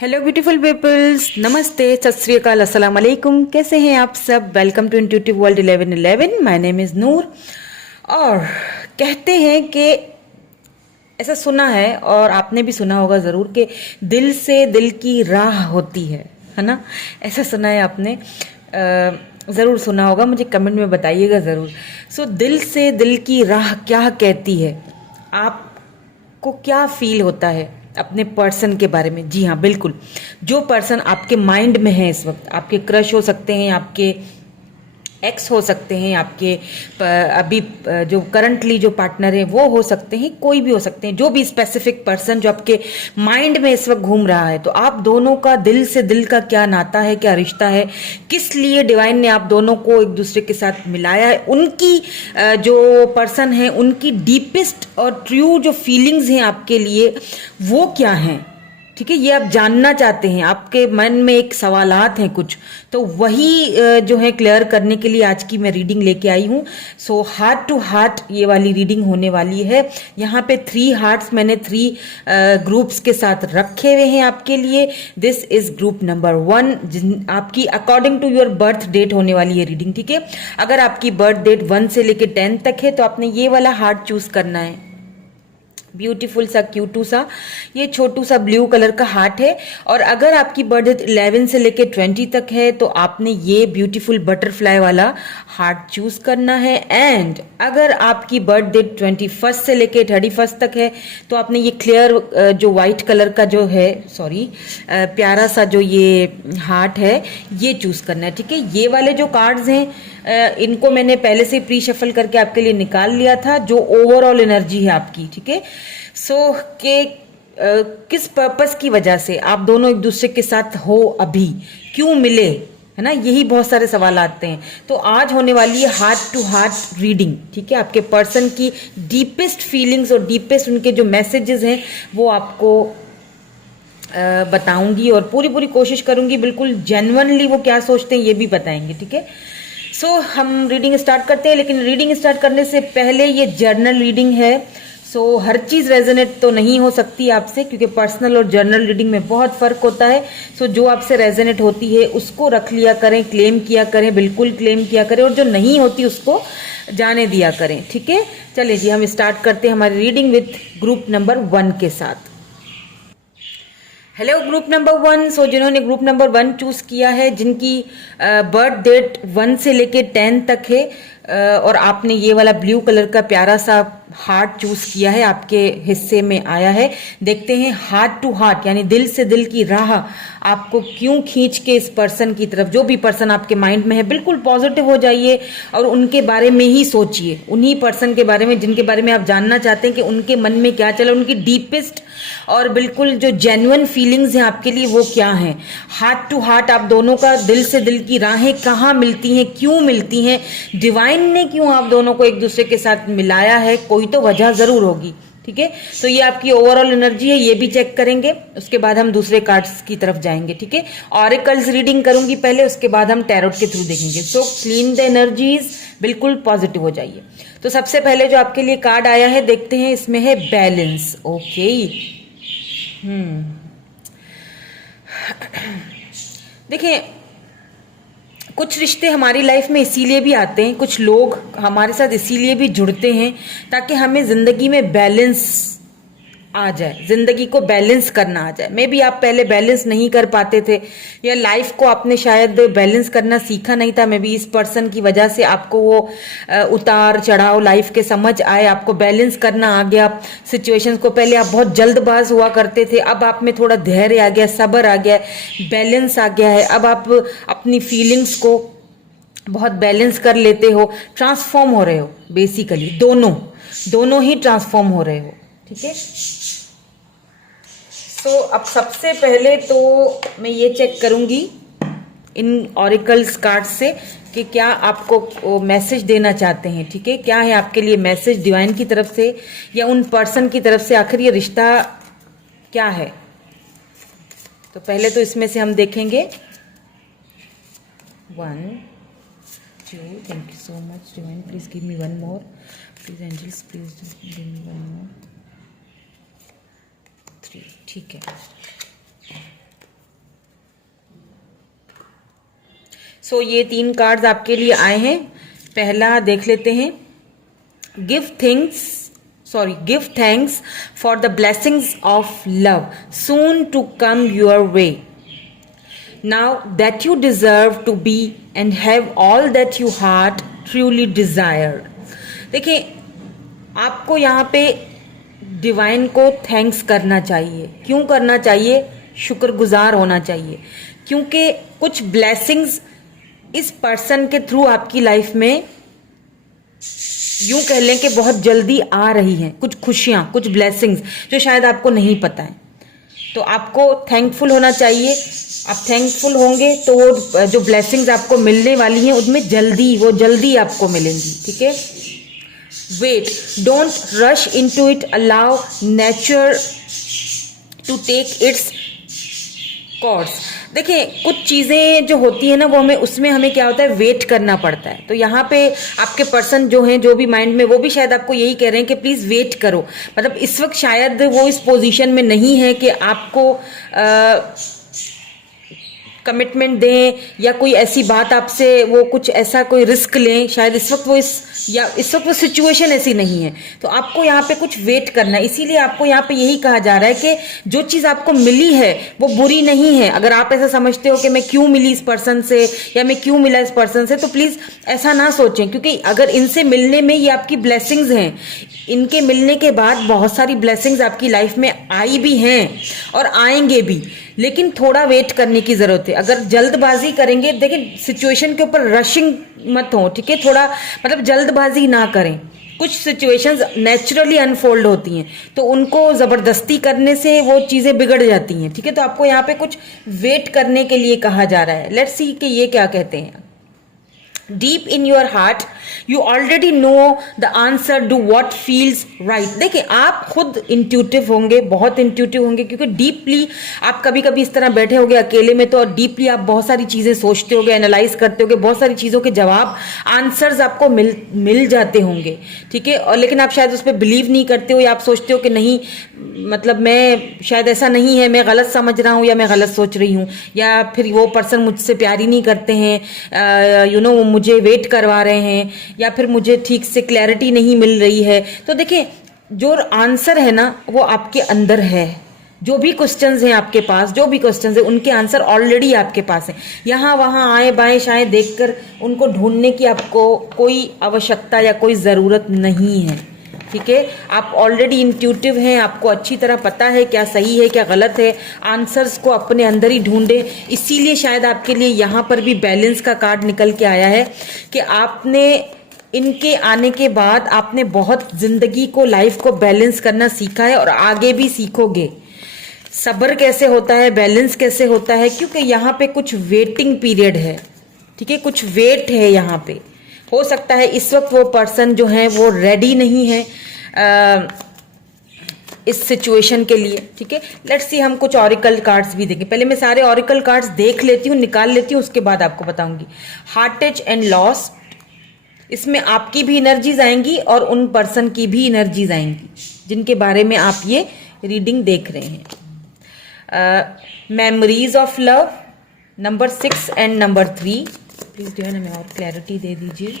Hello beautiful peoples, नमस्ते, सत श्री अकाल, अस्सलाम वालेकुम। कैसे हैं आप सब? Welcome to intuitive world 1111। My name is Noor. और कहते हैं कि ऐसा सुना है और आपने भी सुना होगा ज़रूर कि दिल से दिल की राह होती है ना? ऐसा सुना है आपने, ज़रूर सुना होगा। मुझे कमेंट में बताइएगा ज़रूर। सो दिल से दिल की राह क्या कहती है? आपको क्या फील होता है अपने पर्सन के बारे में? जी हाँ, बिल्कुल। जो पर्सन आपके माइंड में है इस वक्त, आपके क्रश हो सकते हैं, आपके एक्स हो सकते हैं, आपके अभी जो करंटली जो पार्टनर है वो हो सकते हैं, कोई भी हो सकते हैं, जो भी स्पेसिफिक पर्सन जो आपके माइंड में इस वक्त घूम रहा है। तो आप दोनों का दिल से दिल का क्या नाता है, क्या रिश्ता है, किस लिए डिवाइन ने आप दोनों को एक दूसरे के साथ मिलाया है, उनकी जो पर्सन है उनकी डीपेस्ट और ट्रू जो फीलिंग्स हैं आपके लिए वो क्या हैं? ठीक है, ये आप जानना चाहते हैं, आपके मन में एक सवालात हैं कुछ, तो वही जो है क्लियर करने के लिए आज की मैं रीडिंग लेके आई हूँ। सो हार्ट टू हार्ट ये वाली रीडिंग होने वाली है। यहाँ पे 3 हार्ट्स मैंने 3 ग्रुप्स के साथ रखे हुए हैं आपके लिए। दिस इज ग्रुप नंबर 1, आपकी according to your birth date होने वाली है रीडिंग। ठीक है, अगर आपकी बर्थ डेट 1 से लेके 10 तक है तो आपने ये वाला हार्ट चूज करना है। ब्यूटीफुल सा क्यूटू सा ये छोटू सा ब्लू कलर का हार्ट है। और अगर आपकी बर्थ डेट 11 से लेके 20 तक है तो आपने ये ब्यूटीफुल बटरफ्लाई वाला हार्ट चूज करना है। एंड अगर आपकी बर्थ डेट 21 से लेके 31 तक है तो आपने ये क्लियर जो व्हाइट कलर का जो है, सॉरी, प्यारा सा जो ये हार्ट है ये चूज करना है। ठीक है, ये वाले जो कार्ड्स हैं इनको मैंने पहले से प्री शफल करके आपके लिए निकाल लिया था, जो ओवरऑल एनर्जी है आपकी। ठीक है, सो के किस पर्पस की वजह से आप दोनों एक दूसरे के साथ हो, अभी क्यों मिले, है ना? यही बहुत सारे सवाल आते हैं। तो आज होने वाली है हार्ट टू हार्ट रीडिंग। ठीक है, आपके पर्सन की डीपेस्ट फीलिंग्स और डीपेस्ट उनके जो मैसेजेस हैं वो आपको बताऊंगी और पूरी पूरी कोशिश करूंगी बिल्कुल जेन्युइनली वो क्या सोचते हैं ये भी बताएंगे। ठीक है, सो हम रीडिंग स्टार्ट करते हैं, लेकिन रीडिंग स्टार्ट करने से पहले ये जर्नल रीडिंग है। सो हर चीज़ रेजोनेट तो नहीं हो सकती आपसे, क्योंकि पर्सनल और जर्नल रीडिंग में बहुत फ़र्क होता है। सो जो आपसे रेजोनेट होती है उसको रख लिया करें, क्लेम किया करें, बिल्कुल क्लेम किया करें, और जो नहीं होती उसको जाने दिया करें। ठीक है, चलिए जी हम स्टार्ट करते हैं हमारी रीडिंग विथ ग्रुप नंबर 1 के साथ। Hello group number 1। सो जिन्होंने ग्रुप नंबर 1 चूज किया है, जिनकी बर्थ डेट 1 से लेके 10 तक है, और आपने ये वाला ब्लू कलर का प्यारा सा हार्ट चूज किया है, आपके हिस्से में आया है। देखते हैं हार्ट टू हार्ट यानी दिल से दिल की राह आपको क्यों खींच के इस पर्सन की तरफ, जो भी पर्सन आपके माइंड में है बिल्कुल पॉजिटिव हो जाइए और उनके बारे में ही सोचिए, उन्हीं पर्सन के बारे में जिनके बारे में आप जानना चाहते हैं कि उनके मन में क्या चला, उनकी डीपेस्ट और बिल्कुल जो जेन्युइन फीलिंग्स हैं आपके लिए वो क्या हैं। हार्ट टू हार्ट आप दोनों का दिल से दिल की राहें कहाँ मिलती हैं, क्यों मिलती हैं, डिवाइन ने क्यों आप दोनों को एक दूसरे के साथ मिलाया है, कोई तो वजह जरूर होगी। ठीक है, तो ये आपकी ओवरऑल एनर्जी है, ये भी चेक करेंगे, उसके बाद हम दूसरे कार्ड्स की तरफ जाएंगे। ठीक है, ऑरेकल्स रीडिंग करूंगी पहले, उसके बाद हम टैरोट के थ्रू देखेंगे। सो क्लीन द एनर्जीज, बिल्कुल पॉजिटिव हो जाइए। तो सबसे पहले जो आपके लिए कार्ड आया है देखते हैं, इसमें है बैलेंस। ओके, देखिए कुछ रिश्ते हमारी लाइफ में इसीलिए भी आते हैं, कुछ लोग हमारे साथ इसीलिए भी जुड़ते हैं ताकि हमें जिंदगी में बैलेंस आ जाए, जिंदगी को बैलेंस करना आ जाए। मे बी आप पहले बैलेंस नहीं कर पाते थे, या लाइफ को आपने शायद बैलेंस करना सीखा नहीं था। मे बी इस पर्सन की वजह से आपको वो उतार चढ़ाव लाइफ के समझ आए, आपको बैलेंस करना आ गया सिचुएशंस को। पहले आप बहुत जल्दबाज हुआ करते थे, अब आप में थोड़ा धैर्य आ गया, सब्र आ गया, बैलेंस आ गया है। अब आप अपनी फीलिंग्स को बहुत बैलेंस कर लेते हो, ट्रांसफॉर्म हो रहे हो। बेसिकली दोनों ही ट्रांसफॉर्म हो रहे हो। ठीक है, तो अब सबसे पहले तो मैं ये चेक करूंगी इन ऑरिकल्स कार्ड से कि क्या आपको मैसेज देना चाहते हैं। ठीक है, क्या है आपके लिए मैसेज डिवाइन की तरफ से या उन पर्सन की तरफ से, आखिर ये रिश्ता क्या है। तो पहले तो इसमें से हम देखेंगे 1 2, thank you so much divine, please give me 1 more, please angels please give me 1 more, 3। ठीक है, सो ये 3 कार्ड्स आपके लिए आए हैं। पहला देख लेते हैं। Give thanks for the blessings of love soon to come your way, now that you deserve to be and have all that you heart truly desire. देखिए, आपको यहाँ पे डिवाइन को थैंक्स करना चाहिए। क्यों करना चाहिए? शुक्रगुजार होना चाहिए, क्योंकि कुछ ब्लेसिंग्स इस पर्सन के थ्रू आपकी लाइफ में यूं कह लें कि बहुत जल्दी आ रही हैं। कुछ खुशियां, कुछ ब्लेसिंग्स जो शायद आपको नहीं पता है, तो आपको थैंकफुल होना चाहिए। आप थैंकफुल होंगे तो वो जो ब्लेसिंग्स आपको मिलने वाली हैं उनमें वो जल्दी आपको मिलेंगी। ठीक है, wait, don't rush into it, allow nature to take its course. देखिए, कुछ चीज़ें जो होती है ना, वो हमें क्या होता है, वेट करना पड़ता है। तो यहाँ पे आपके पर्सन जो हैं, जो भी माइंड में, वो भी शायद आपको यही कह रहे हैं कि प्लीज़ वेट करो। मतलब इस वक्त शायद वो इस पोजीशन में नहीं है कि आपको कमिटमेंट दें या कोई ऐसी बात आपसे, वो कुछ ऐसा कोई रिस्क लें। शायद इस वक्त वो सिचुएशन ऐसी नहीं है। तो आपको यहाँ पे कुछ वेट करना है। इसीलिए आपको यहाँ पे यही कहा जा रहा है कि जो चीज़ आपको मिली है वो बुरी नहीं है। अगर आप ऐसा समझते हो कि मैं क्यों मिली इस पर्सन से या मैं क्यों मिला इस पर्सन से, तो प्लीज़ ऐसा ना सोचें, क्योंकि अगर इनसे मिलने में ये आपकी ब्लेसिंग्स हैं। इनके मिलने के बाद बहुत सारी ब्लेसिंग्स आपकी लाइफ में आई भी हैं और आएंगे भी, लेकिन थोड़ा वेट करने की जरूरत है। अगर जल्दबाजी करेंगे, देखिए सिचुएशन के ऊपर रशिंग मत हो, ठीक है, थोड़ा मतलब जल्दबाजी ना करें। कुछ सिचुएशंस नेचुरली अनफोल्ड होती हैं, तो उनको जबरदस्ती करने से वो चीजें बिगड़ जाती हैं। ठीक है, तो आपको यहाँ पे कुछ वेट करने के लिए कहा जा रहा है। लेट्स सी कि ये क्या कहते हैं। Deep in your heart you already know the answer, do what feels right. देखिए, आप खुद इंट्यूटिव होंगे, बहुत इंट्यूटिव होंगे, क्योंकि डीपली आप कभी कभी इस तरह बैठे होगे अकेले में, तो डीपली आप बहुत सारी चीजें सोचते होगे, एनालाइज करते होगे, बहुत सारी चीजों के जवाब, आंसर्स आपको मिल जाते होंगे। ठीक है, और लेकिन आप शायद उस पर बिलीव नहीं करते हो, या आप सोचते हो कि नहीं, मतलब मैं शायद ऐसा नहीं है, मैं गलत समझ रहा हूँ या मैं गलत सोच रही हूँ, या फिर वो पर्सन मुझसे प्यार ही नहीं करते हैं, मुझे वेट करवा रहे हैं, या फिर मुझे ठीक से क्लैरिटी नहीं मिल रही है। तो देखिए, जो आंसर है ना वो आपके अंदर है। जो भी क्वेश्चंस हैं आपके पास, जो भी क्वेश्चंस हैं, उनके आंसर ऑलरेडी आपके पास हैं। यहाँ वहाँ आए बाएं शाएं देखकर उनको ढूंढने की आपको कोई आवश्यकता या कोई ज़रूरत नहीं है। ठीक है, आप ऑलरेडी इंट्यूटिव हैं, आपको अच्छी तरह पता है क्या सही है क्या गलत है। आंसर्स को अपने अंदर ही ढूंढे। इसीलिए शायद आपके लिए यहाँ पर भी बैलेंस का कार्ड निकल के आया है कि आपने इनके आने के बाद आपने बहुत जिंदगी को, लाइफ को बैलेंस करना सीखा है और आगे भी सीखोगे। सब्र कैसे होता है, बैलेंस कैसे होता है, क्योंकि यहाँ पे कुछ वेटिंग पीरियड है। ठीक है, कुछ वेट है यहाँ पे। हो सकता है इस वक्त वो पर्सन जो है वो रेडी नहीं है इस सिचुएशन के लिए। ठीक है, लेट्स सी, हम कुछ ऑरिकल कार्ड्स भी देखें। पहले मैं सारे ऑरिकल कार्ड्स देख लेती हूँ, निकाल लेती हूँ, उसके बाद आपको बताऊंगी। हार्टेज एंड लॉस, इसमें आपकी भी एनर्जीज आएंगी और उन पर्सन की भी एनर्जीज आएंगी जिनके बारे में आप ये रीडिंग देख रहे हैं। Memories of love, number 6 and number 3। Please जो है ना, मैं और क्लैरिटी दे दीजिए।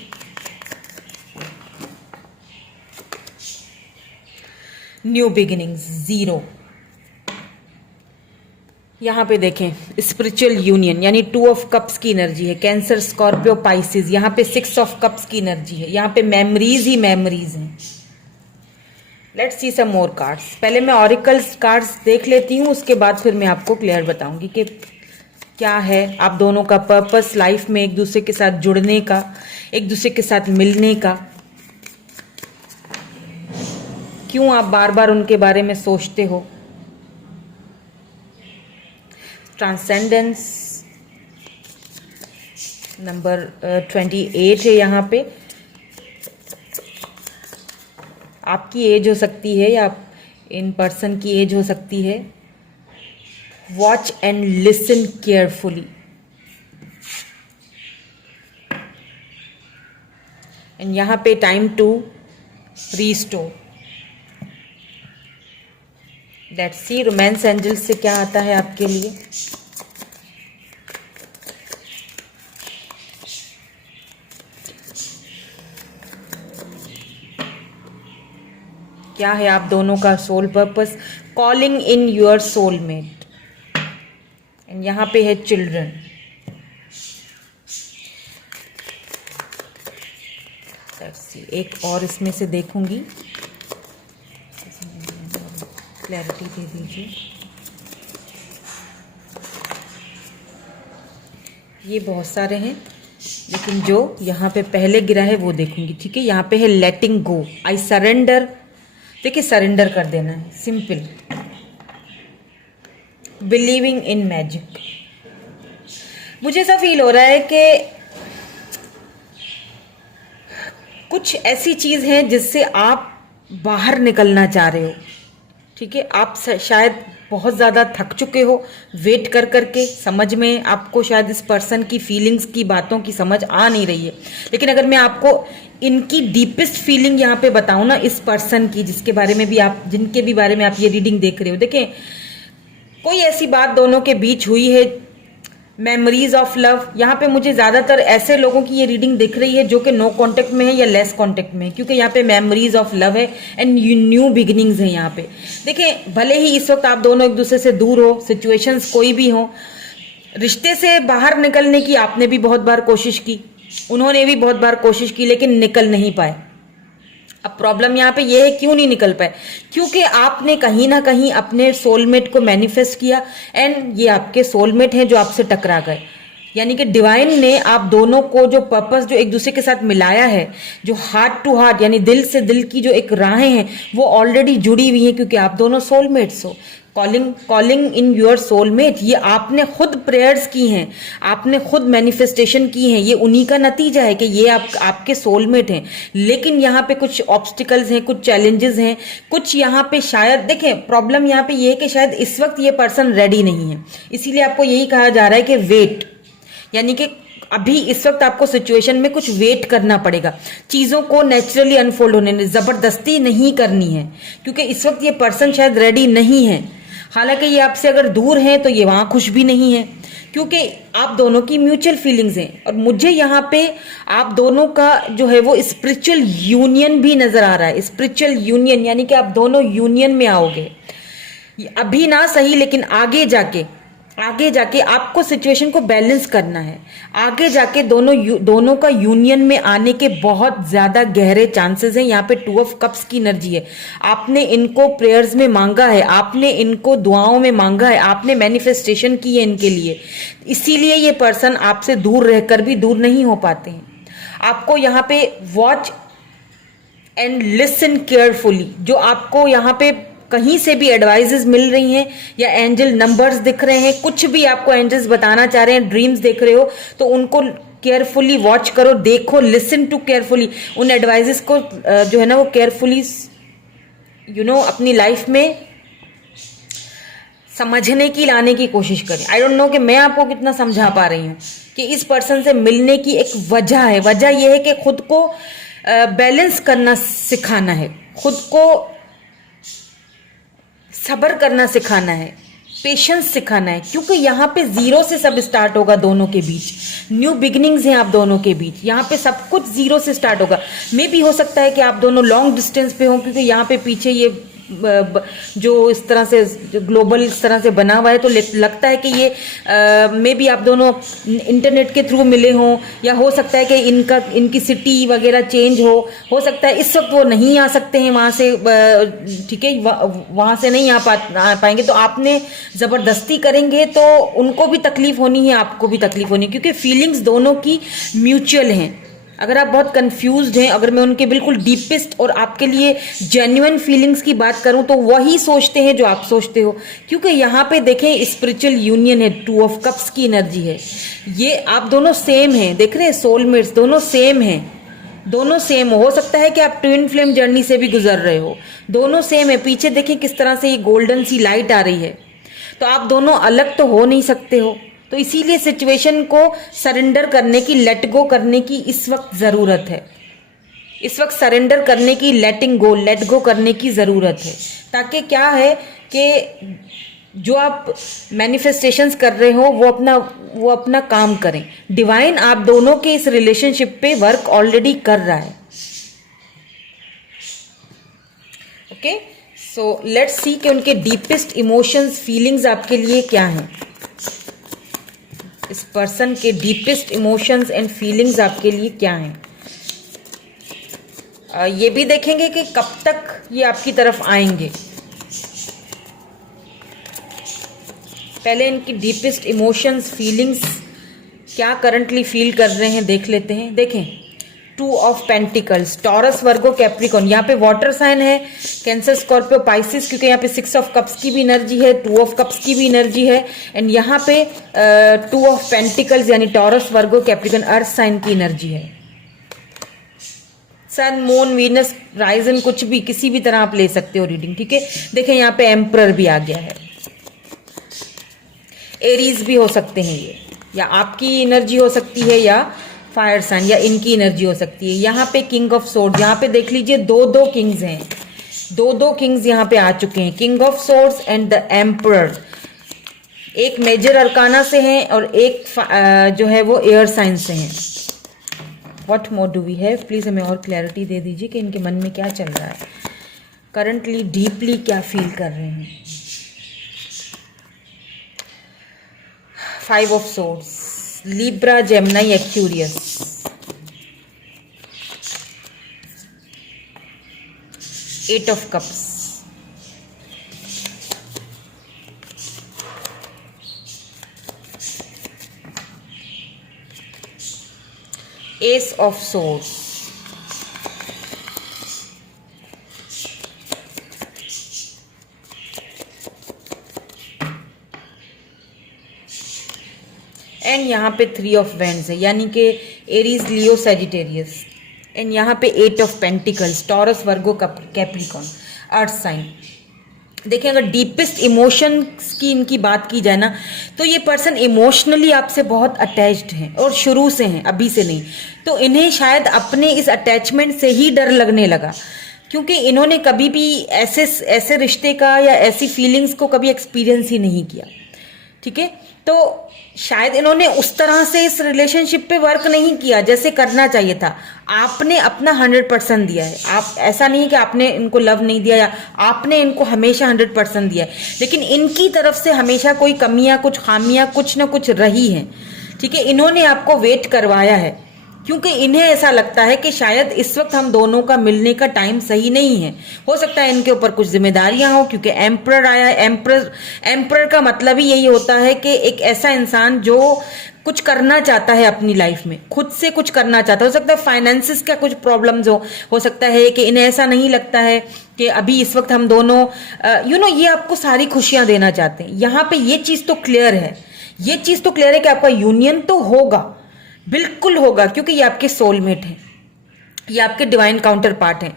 New beginnings, 0। यहाँ पे देखें, स्पिरिचुअल यूनियन, यानी 2 ऑफ कप्स की एनर्जी है। Cancer, Scorpio, Pisces. यहाँ पे 6 ऑफ कप्स की एनर्जी है। यहाँ पे मेमोरीज ही मेमोरीज हैं। Let's see some more cards. पहले मैं ऑरिकल कार्ड्स देख लेती हूँ, उसके बाद फिर मैं आपको क्लियर बताऊंगी कि क्या है आप दोनों का पर्पस लाइफ में, एक दूसरे के साथ जुड़ने का, एक दूसरे के साथ मिलने का। क्यों आप बार बार उनके बारे में सोचते हो। ट्रांसेंडेंस, नंबर 28 है यहाँ पे। आपकी एज हो सकती है या इन पर्सन की एज हो सकती है। Watch and listen carefully, and यहाँ पे time to restore. Let's see romance angel से क्या आता है आपके लिए। क्या है आप दोनों का soul purpose, calling in your soulmate, and यहाँ पे है चिल्ड्रन। एक और इसमें से देखूंगी, क्लैरिटी दे दीजिए। ये बहुत सारे हैं, लेकिन जो यहाँ पे पहले गिरा है वो देखूंगी, ठीक है। यहाँ पे है लेटिंग गो, आई सरेंडर। देखिए सरेंडर कर देना है, सिंपल। बिलीविंग इन मैजिक, मुझे ऐसा फील हो रहा है कि कुछ ऐसी चीज है जिससे आप बाहर निकलना चाह रहे हो, ठीक है। आप शायद बहुत ज़्यादा थक चुके हो वेट कर करके, समझ में आपको शायद इस पर्सन की फीलिंग्स की, बातों की समझ आ नहीं रही है। लेकिन अगर मैं आपको इनकी डीपेस्ट फीलिंग यहाँ पे बताऊँ ना, इस पर्सन की, जिसके बारे में भी आप, जिनके भी बारे में आप ये रीडिंग देख रहे हो, देखें कोई ऐसी बात दोनों के बीच हुई है, मेमोरीज ऑफ लव। यहाँ पे मुझे ज्यादातर ऐसे लोगों की ये रीडिंग दिख रही है जो कि नो कांटेक्ट में है या लेस कांटेक्ट में है, क्योंकि यहाँ पे मेमोरीज ऑफ लव है एंड न्यू बिगिनिंग्स है। यहाँ पे देखें, भले ही इस वक्त आप दोनों एक दूसरे से दूर हो, सिचुएशंस कोई भी हो, रिश्ते से बाहर निकलने की आपने भी बहुत बार कोशिश की, उन्होंने भी बहुत बार कोशिश की, लेकिन निकल नहीं पाए। अब प्रॉब्लम यहाँ पे ये है, क्यों नहीं निकल पाए? क्योंकि आपने कहीं ना कहीं अपने सोलमेट को मैनिफेस्ट किया, एंड ये आपके सोलमेट हैं जो आपसे टकरा गए। यानी कि डिवाइन ने आप दोनों को जो पर्पस, जो एक दूसरे के साथ मिलाया है, जो हार्ट टू हार्ट यानी दिल से दिल की जो एक राहें हैं, वो ऑलरेडी जुड़ी हुई हैं, क्योंकि आप दोनों सोलमेट्स हो। कॉलिंग इन योर सोलमेट, ये आपने खुद प्रेयर्स की हैं, आपने खुद मैनिफेस्टेशन की हैं, ये उन्हीं का नतीजा है कि ये आपके सोलमेट हैं। लेकिन यहाँ पे कुछ ऑब्स्टिकल्स हैं, कुछ चैलेंजेस हैं, कुछ यहाँ पे शायद, देखें प्रॉब्लम यहाँ पे ये है कि शायद इस वक्त ये पर्सन रेडी नहीं है, इसीलिए आपको यही कहा जा रहा है कि वेट, यानी कि अभी इस वक्त आपको सिचुएशन में कुछ वेट करना पड़ेगा, चीजों को नेचुरली अनफोल्ड होने, जबरदस्ती नहीं करनी है, क्योंकि इस वक्त ये पर्सन शायद रेडी नहीं है। हालांकि ये आपसे अगर दूर है तो ये वहां खुश भी नहीं है, क्योंकि आप दोनों की म्यूचुअल फीलिंग्स हैं। और मुझे यहाँ पे आप दोनों का जो है वो स्पिरिचुअल यूनियन भी नजर आ रहा है। स्पिरिचुअल यूनियन यानी कि आप दोनों यूनियन में आओगे, अभी ना सही, लेकिन आगे जाके आपको सिचुएशन को बैलेंस करना है। आगे जाके दोनों का यूनियन में आने के बहुत ज्यादा गहरे चांसेस हैं। यहाँ पे 2 ऑफ कप्स की एनर्जी है। आपने इनको प्रेयर्स में मांगा है, आपने इनको दुआओं में मांगा है, आपने मैनिफेस्टेशन की है इनके लिए, इसीलिए ये पर्सन आपसे दूर रहकर भी दूर नहीं हो पाते हैं। आपको यहाँ पे वॉच एंड लिसन केयरफुली, जो आपको यहाँ पे कहीं से भी एडवाइजेस मिल रही हैं या एंजल नंबर्स दिख रहे हैं, कुछ भी आपको एंजल्स बताना चाह रहे हैं, ड्रीम्स देख रहे हो, तो उनको केयरफुली वॉच करो, देखो, लिसन टू केयरफुली, उन एडवाइजेस को जो है ना वो केयरफुली अपनी लाइफ में समझने की, लाने की कोशिश करें। आई डोंट नो कि मैं आपको कितना समझा पा रही हूँ कि इस पर्सन से मिलने की एक वजह है। वजह यह है कि खुद को बैलेंस करना सिखाना है, खुद को सब्र करना सिखाना है, पेशेंस सिखाना है, क्योंकि यहाँ पे जीरो से सब स्टार्ट होगा दोनों के बीच। न्यू बिगिनिंग्स हैं आप दोनों के बीच, यहाँ पे सब कुछ जीरो से स्टार्ट होगा। मे भी हो सकता है कि आप दोनों लॉन्ग डिस्टेंस पे हो, क्योंकि यहाँ पे पीछे ये जो इस तरह से जो ग्लोबल इस तरह से बना हुआ है, तो लगता है कि ये मे बी आप दोनों इंटरनेट के थ्रू मिले हों, या हो सकता है कि इनकी सिटी वगैरह चेंज हो सकता है इस वक्त वो नहीं आ सकते हैं वहाँ से, ठीक है, वहाँ से नहीं आ पाएंगे, तो आपने ज़बरदस्ती करेंगे तो उनको भी तकलीफ होनी है, आपको भी तकलीफ होनी है, क्योंकि फीलिंग्स दोनों की म्यूचुअल हैं। अगर आप बहुत कंफ्यूज्ड हैं, अगर मैं उनके बिल्कुल डीपेस्ट और आपके लिए जेन्युइन फीलिंग्स की बात करूं, तो वही सोचते हैं जो आप सोचते हो, क्योंकि यहाँ पे देखें स्पिरिचुअल यूनियन है, 2 ऑफ कप्स की एनर्जी है। ये आप दोनों सेम हैं, देख रहे हैं, सोलमेट्स दोनों सेम हैं, दोनों सेम हो सकता है कि आप ट्विन फ्लेम जर्नी से भी गुजर रहे हो, दोनों सेम है। पीछे देखें किस तरह से ये गोल्डन सी लाइट आ रही है, तो आप दोनों अलग तो हो नहीं सकते हो। तो इसीलिए सिचुएशन को सरेंडर करने की, लेट गो करने की इस वक्त ज़रूरत है। इस वक्त सरेंडर करने की, लेटिंग गो, लेट गो करने की ज़रूरत है, ताकि क्या है कि जो आप मैनिफेस्टेशंस कर रहे हो वो अपना काम करें। डिवाइन आप दोनों के इस रिलेशनशिप पे वर्क ऑलरेडी कर रहा है। ओके, सो लेट्स सी कि उनके डीपेस्ट इमोशंस फीलिंग्स आपके लिए क्या हैं। इस पर्सन के डीपेस्ट इमोशंस एंड फीलिंग्स आपके लिए क्या हैं। ये भी देखेंगे कि कब तक ये आपकी तरफ आएंगे। पहले इनकी डीपेस्ट इमोशंस फीलिंग्स क्या करंटली फील कर रहे हैं देख लेते हैं। देखें, 2 of pentacles, Taurus, Virgo, Capricorn, यहाँ पे वाटर साइन है, कैंसर, स्कॉर्पियो, पाइसिस, क्योंकि यहाँ पे 6 ऑफ कप्स की भी एनर्जी है, 2 ऑफ कप्स की भी एनर्जी है, एंड यहाँ पे 2 ऑफ पेंटिकल्स यानी taurus, Virgo, Capricorn, earth sign की एनर्जी है। सन, मून, वीनस, राइजन, कुछ भी किसी भी तरह आप ले सकते हो रीडिंग, ठीक है। देखें यहाँ पे एम्परर भी आ गया है, एरीज भी हो सकते हैं ये, या आपकी एनर्जी हो सकती है या फायर साइन या इनकी एनर्जी हो सकती है। यहाँ पे किंग ऑफ सोर्ड्स, यहाँ पे देख लीजिए 2 किंग्स हैं, 2 किंग्स यहाँ पे आ चुके हैं, king of swords and the emperor. एक मेजर अरकाना से हैं और एक जो है वो एयर साइन से हैं। What more do we have, please हमें और क्लैरिटी दे दीजिए कि इनके मन में क्या चल रहा है, करंटली डीपली क्या फील कर रहे हैं। 5 of swords, Libra, Gemini, Aquarius, eight of cups, ace of swords, and यहाँ पे 3 ऑफ वेंड्स है यानी कि एरीज, लियो, सैजिटेरियस, एंड यहाँ पे 8 of pentacles, Taurus, Virgo, Capricorn, earth sign. देखिए, अगर डीपेस्ट इमोशंस की इनकी बात की जाए ना, तो ये पर्सन इमोशनली आपसे बहुत अटैच्ड हैं और शुरू से हैं, अभी से नहीं। तो इन्हें शायद अपने इस अटैचमेंट से ही डर लगने लगा, क्योंकि इन्होंने कभी भी ऐसे रिश्ते का या ऐसी फीलिंग्स को कभी एक्सपीरियंस ही नहीं किया, ठीक है। तो शायद इन्होंने उस तरह से इस रिलेशनशिप पे वर्क नहीं किया जैसे करना चाहिए था। आपने अपना 100% दिया है, आप ऐसा नहीं है कि आपने इनको लव नहीं दिया या आपने इनको हमेशा 100% दिया है, लेकिन इनकी तरफ से हमेशा कोई कमियां, कुछ खामियां, कुछ ना कुछ रही हैं, ठीक है। इन्होंने आपको वेट करवाया है क्योंकि इन्हें ऐसा लगता है कि शायद इस वक्त हम दोनों का मिलने का टाइम सही नहीं है। हो सकता है इनके ऊपर कुछ जिम्मेदारियां हो, क्योंकि एम्परर आया है। एम्परर का मतलब ही यही होता है कि एक ऐसा इंसान जो कुछ करना चाहता है अपनी लाइफ में, खुद से कुछ करना चाहता है। हो सकता है फाइनेंसिस का कुछ प्रॉब्लम्स हो सकता है कि इन्हें ऐसा नहीं लगता है कि अभी इस वक्त हम दोनों ये आपको सारी खुशियां देना चाहते हैं। यहाँ पे ये चीज तो क्लियर है, ये चीज तो क्लियर है कि आपका यूनियन तो होगा, बिल्कुल होगा, क्योंकि ये आपके सोलमेट हैं, ये आपके डिवाइन काउंटर पार्ट हैं।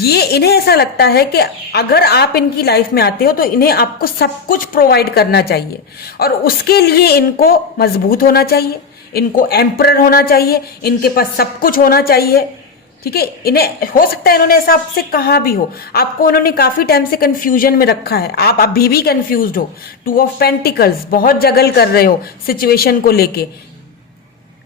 ये इन्हें ऐसा लगता है कि अगर आप इनकी लाइफ में आते हो तो इन्हें आपको सब कुछ प्रोवाइड करना चाहिए, और उसके लिए इनको मजबूत होना चाहिए, इनको एम्परर होना चाहिए, इनके पास सब कुछ होना चाहिए, ठीक है। इन्हें हो सकता है इन्होंने ऐसा आपसे कहा भी हो, आपको उन्होंने काफी टाइम से कंफ्यूजन में रखा है, आप अभी भी कंफ्यूज्ड हो। 2 ऑफ पेंटिकल्स, बहुत जगल कर रहे हो सिचुएशन को लेके,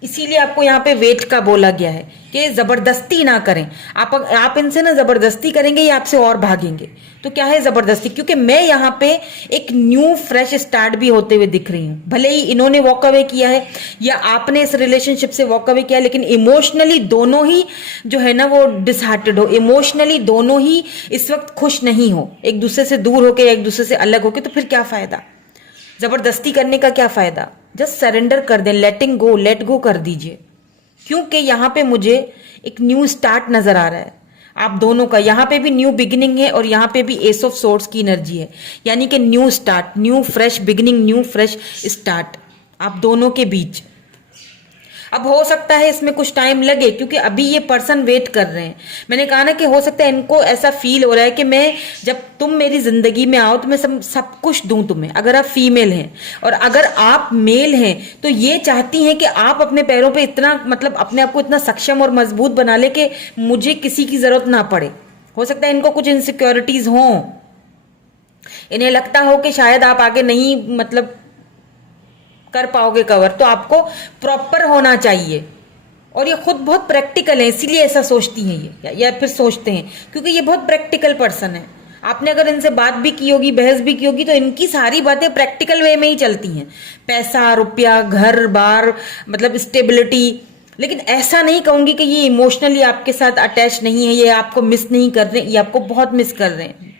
इसीलिए आपको यहाँ पे वेट का बोला गया है कि जबरदस्ती ना करें। आप इनसे ना जबरदस्ती करेंगे ये आपसे और भागेंगे। तो क्या है जबरदस्ती, क्योंकि मैं यहाँ पे एक न्यू फ्रेश स्टार्ट भी होते हुए दिख रही हूँ। भले ही इन्होंने वॉक अवे किया है या आपने इस रिलेशनशिप से वॉक अवे किया है, लेकिन इमोशनली दोनों ही जो है ना वो डिसहार्टेड हो, इमोशनली दोनों ही इस वक्त खुश नहीं हो, एक दूसरे से दूर होके, एक दूसरे से अलग होके। तो फिर क्या फायदा, जबरदस्ती करने का क्या फायदा। जस्ट सरेंडर कर दें, लेटिंग गो, लेट गो कर दीजिए, क्योंकि यहाँ पे मुझे एक न्यू स्टार्ट नजर आ रहा है आप दोनों का। यहाँ पे भी न्यू बिगिनिंग है और यहाँ पे भी एस ऑफ सोर्ड्स की एनर्जी है, यानी कि new start, new fresh beginning, new fresh start आप दोनों के बीच। अब हो सकता है इसमें कुछ टाइम लगे, क्योंकि अभी ये पर्सन वेट कर रहे हैं। मैंने कहा ना कि हो सकता है इनको ऐसा फील हो रहा है कि मैं जब तुम मेरी जिंदगी में आओ तो मैं सब कुछ दूं तुम्हें। अगर आप फीमेल हैं और अगर आप मेल हैं तो ये चाहती हैं कि आप अपने पैरों पे इतना, मतलब अपने आप को इतना सक्षम और मजबूत बना ले कि मुझे किसी की जरूरत ना पड़े। हो सकता है इनको कुछ इनसिक्योरिटीज हों, इन्हें लगता हो कि शायद आप आगे नहीं मतलब कर पाओगे कवर, तो आपको प्रॉपर होना चाहिए। और ये खुद बहुत प्रैक्टिकल है, इसीलिए ऐसा सोचती हैं ये, या फिर सोचते हैं, क्योंकि ये बहुत प्रैक्टिकल पर्सन है। आपने अगर इनसे बात भी की होगी, बहस भी की होगी, तो इनकी सारी बातें प्रैक्टिकल वे में ही चलती हैं। पैसा, रुपया, घर बार, मतलब स्टेबिलिटी। लेकिन ऐसा नहीं कहूंगी कि ये इमोशनली आपके साथ अटैच नहीं है, ये आपको मिस नहीं कर रहे, ये आपको बहुत मिस कर रहे हैं।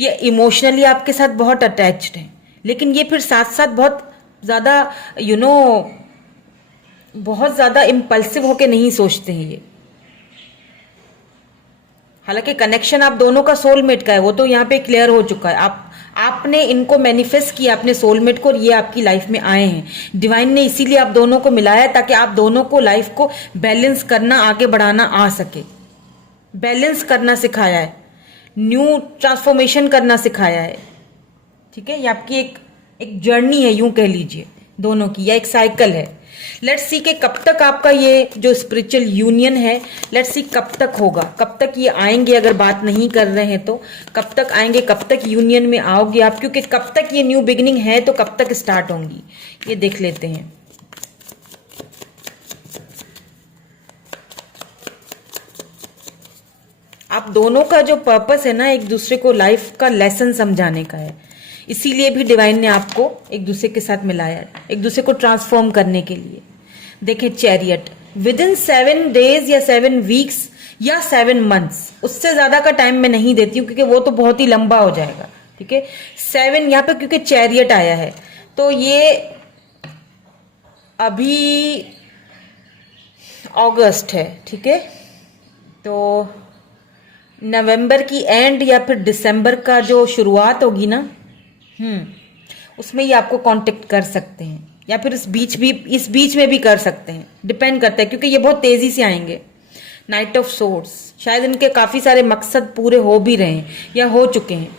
ये इमोशनली आपके साथ बहुत अटैच्ड है, लेकिन ये फिर साथ साथ बहुत ज़्यादा बहुत ज़्यादा इम्पल्सिव होके नहीं सोचते हैं ये। हालांकि कनेक्शन आप दोनों का सोलमेट का है, वो तो यहाँ पे क्लियर हो चुका है। आपने इनको मैनिफेस्ट किया अपने सोलमेट को, और ये आपकी लाइफ में आए हैं। डिवाइन ने इसीलिए आप दोनों को मिलाया है, ताकि आप दोनों को लाइफ को बैलेंस करना, आगे बढ़ाना आ सके। बैलेंस करना सिखाया है, न्यू ट्रांसफॉर्मेशन करना सिखाया है। ठीक है, ये आपकी एक जर्नी है, यूं कह लीजिए दोनों की, या एक साइकिल है। लेट्स सी कि कब तक आपका ये जो स्पिरिचुअल यूनियन है, लेट्स सी कब तक होगा, कब तक ये आएंगे। अगर बात नहीं कर रहे हैं तो कब तक आएंगे, कब तक यूनियन में आओगे आप, क्योंकि कब तक ये न्यू बिगिनिंग है तो कब तक स्टार्ट होंगी, ये देख लेते हैं। आप दोनों का जो पर्पस है ना, एक दूसरे को लाइफ का लेसन समझाने का है। इसीलिए भी डिवाइन ने आपको एक दूसरे के साथ मिलाया है, एक दूसरे को ट्रांसफॉर्म करने के लिए। देखें, चैरियट विद इन 7 days या 7 weeks या 7 months, उससे ज्यादा का टाइम मैं नहीं देती हूँ, क्योंकि वो तो बहुत ही लंबा हो जाएगा। ठीक है, 7 यहाँ पे क्योंकि चैरियट आया है, तो ये अभी अगस्त है। ठीक है, तो नवंबर की एंड या फिर दिसंबर का जो शुरुआत होगी ना, उसमें ये आपको कांटेक्ट कर सकते हैं, या फिर इस बीच में भी कर सकते हैं, डिपेंड करता है, क्योंकि ये बहुत तेजी से आएंगे। नाइट ऑफ सोर्ड्स, शायद इनके काफी सारे मकसद पूरे हो भी रहे हैं या हो चुके हैं।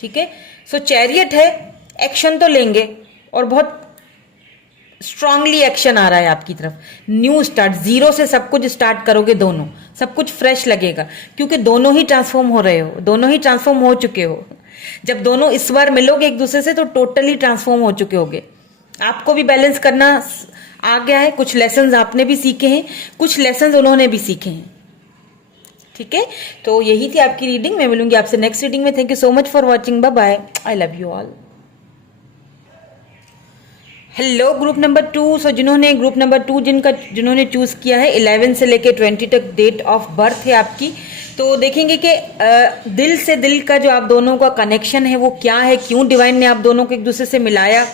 ठीक है, सो चैरियट है, एक्शन तो लेंगे, और बहुत स्ट्रांगली एक्शन आ रहा है आपकी तरफ। न्यू स्टार्ट, जीरो से सब कुछ स्टार्ट करोगे दोनों, सब कुछ फ्रेश लगेगा, क्योंकि दोनों ही ट्रांसफॉर्म हो रहे हो, दोनों ही ट्रांसफॉर्म हो चुके हो। जब दोनों इस बार मिलोगे एक दूसरे से, तो टोटली ट्रांसफॉर्म हो चुके होगे। आपको भी बैलेंस करना आ गया है, कुछ लेसन्स आपने भी सीखे हैं, कुछ लेसन्स उन्होंने भी सीखे हैं। ठीक है, तो यही थी आपकी रीडिंग। मैं मिलूंगी आपसे नेक्स्ट रीडिंग में। Thank you so much for watching, bye bye, I love you all. Hello group number 2। So जिन्होंने ग्रुप नंबर 2 जिन्होंने चूज किया है, 11 से लेके 20 तक डेट ऑफ बर्थ है आपकी, तो देखेंगे कि दिल से दिल का जो आप दोनों का कनेक्शन है वो क्या है, क्यों डिवाइन ने आप दोनों को एक दूसरे से मिलाया,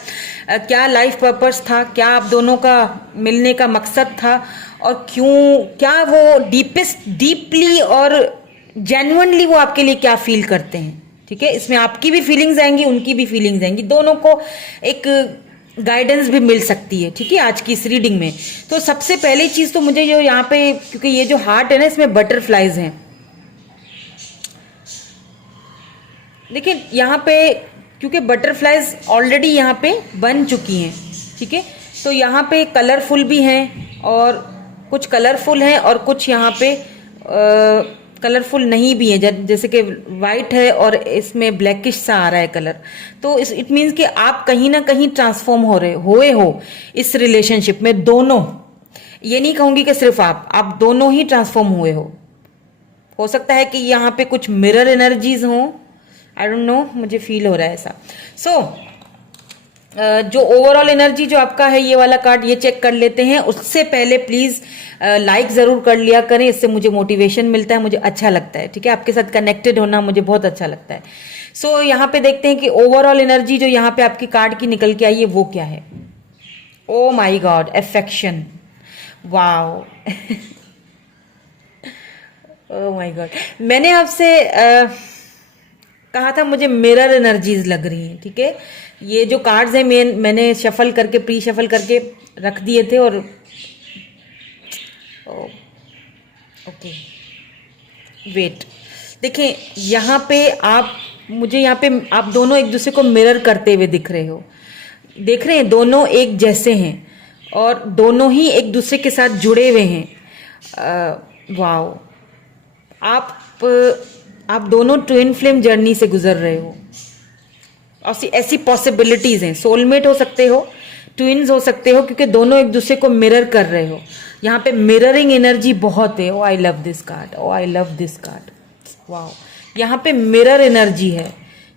क्या लाइफ पर्पस था, क्या आप दोनों का मिलने का मकसद था, और क्यों, क्या वो डीपली और जेन्युइनली वो आपके लिए क्या फील करते हैं। ठीक है, इसमें आपकी भी फीलिंग्स आएंगी, उनकी भी फीलिंग्स आएंगी, दोनों को एक गाइडेंस भी मिल सकती है। ठीक है, आज की इस रीडिंग में तो सबसे पहली चीज तो मुझे जो यहाँ पे, क्योंकि ये जो हार्ट है ना, इसमें बटरफ्लाइज हैं। देखिए यहाँ पे, क्योंकि बटरफ्लाइज ऑलरेडी यहाँ पे बन चुकी हैं। ठीक है, तो यहाँ पे कलरफुल भी हैं, और कुछ कलरफुल हैं और कुछ यहाँ पे कलरफुल नहीं भी है, जैसे कि वाइट है और इसमें ब्लैकिश सा आ रहा है कलर। तो इट मीन्स कि आप कहीं ना कहीं ट्रांसफॉर्म हो इस रिलेशनशिप में। दोनों, ये नहीं कहूंगी कि सिर्फ आप दोनों ही ट्रांसफॉर्म हुए हो सकता है कि यहाँ पे कुछ मिरर एनर्जीज हों, आई डोंट नो, मुझे फील हो रहा है ऐसा। सो जो ओवरऑल एनर्जी जो आपका है, ये वाला कार्ड ये चेक कर लेते हैं। उससे पहले प्लीज लाइक जरूर कर लिया करें, इससे मुझे मोटिवेशन मिलता है, मुझे अच्छा लगता है। ठीक है, आपके साथ कनेक्टेड होना मुझे बहुत अच्छा लगता है। सो यहाँ पे देखते हैं कि ओवरऑल एनर्जी जो यहाँ पे आपकी कार्ड की निकल के आई है वो क्या है। ओ माई गॉड, अफेक्शन, वाओ ओ माई गॉड, मैंने आपसे कहा था मुझे मिरर एनर्जीज लग रही हैं। ठीक है, ये जो कार्ड्स हैं मैंने शफल करके, प्री शफल करके रख दिए थे, और ओके वेट, देखें यहाँ पे मुझे यहाँ पे आप दोनों एक दूसरे को मिरर करते हुए दिख रहे हो, देख रहे हैं, दोनों एक जैसे हैं और दोनों ही एक दूसरे के साथ जुड़े हुए हैं। वाओ, आप दोनों ट्विन फ्लेम जर्नी से गुजर रहे हो, और ऐसी पॉसिबिलिटीज हैं। सोलमेट हो सकते हो, ट्विन्स हो सकते हो, क्योंकि दोनों एक दूसरे को मिरर कर रहे हो। यहाँ पे मिररिंग एनर्जी बहुत है। Oh I love this card, oh I love this card, wow. यहाँ पे मिरर एनर्जी है,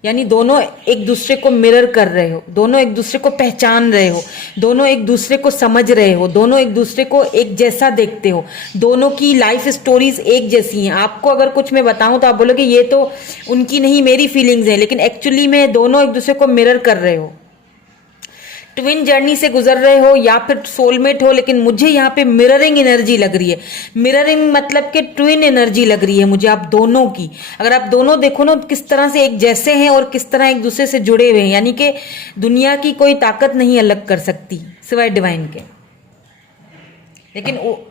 यानी दोनों एक दूसरे को मिरर कर रहे हो, दोनों एक दूसरे को पहचान रहे हो, दोनों एक दूसरे को समझ रहे हो, दोनों एक दूसरे को एक जैसा देखते हो, दोनों की लाइफ स्टोरीज एक जैसी हैं। आपको अगर कुछ मैं बताऊं तो आप बोलोगे ये तो उनकी नहीं मेरी फीलिंग्स हैं, लेकिन एक्चुअली में दोनों एक दूसरे को मिरर कर रहे हो, ट्विन जर्नी से गुजर रहे हो या फिर सोलमेट हो, लेकिन मुझे यहाँ पे मिररिंग एनर्जी लग रही है। मिररिंग मतलब कि ट्विन एनर्जी लग रही है मुझे आप दोनों की। अगर आप दोनों देखो ना किस तरह से एक जैसे हैं और किस तरह एक दूसरे से जुड़े हुए हैं, यानी कि दुनिया की कोई ताकत नहीं अलग कर सकती सिवाय डिवाइन के।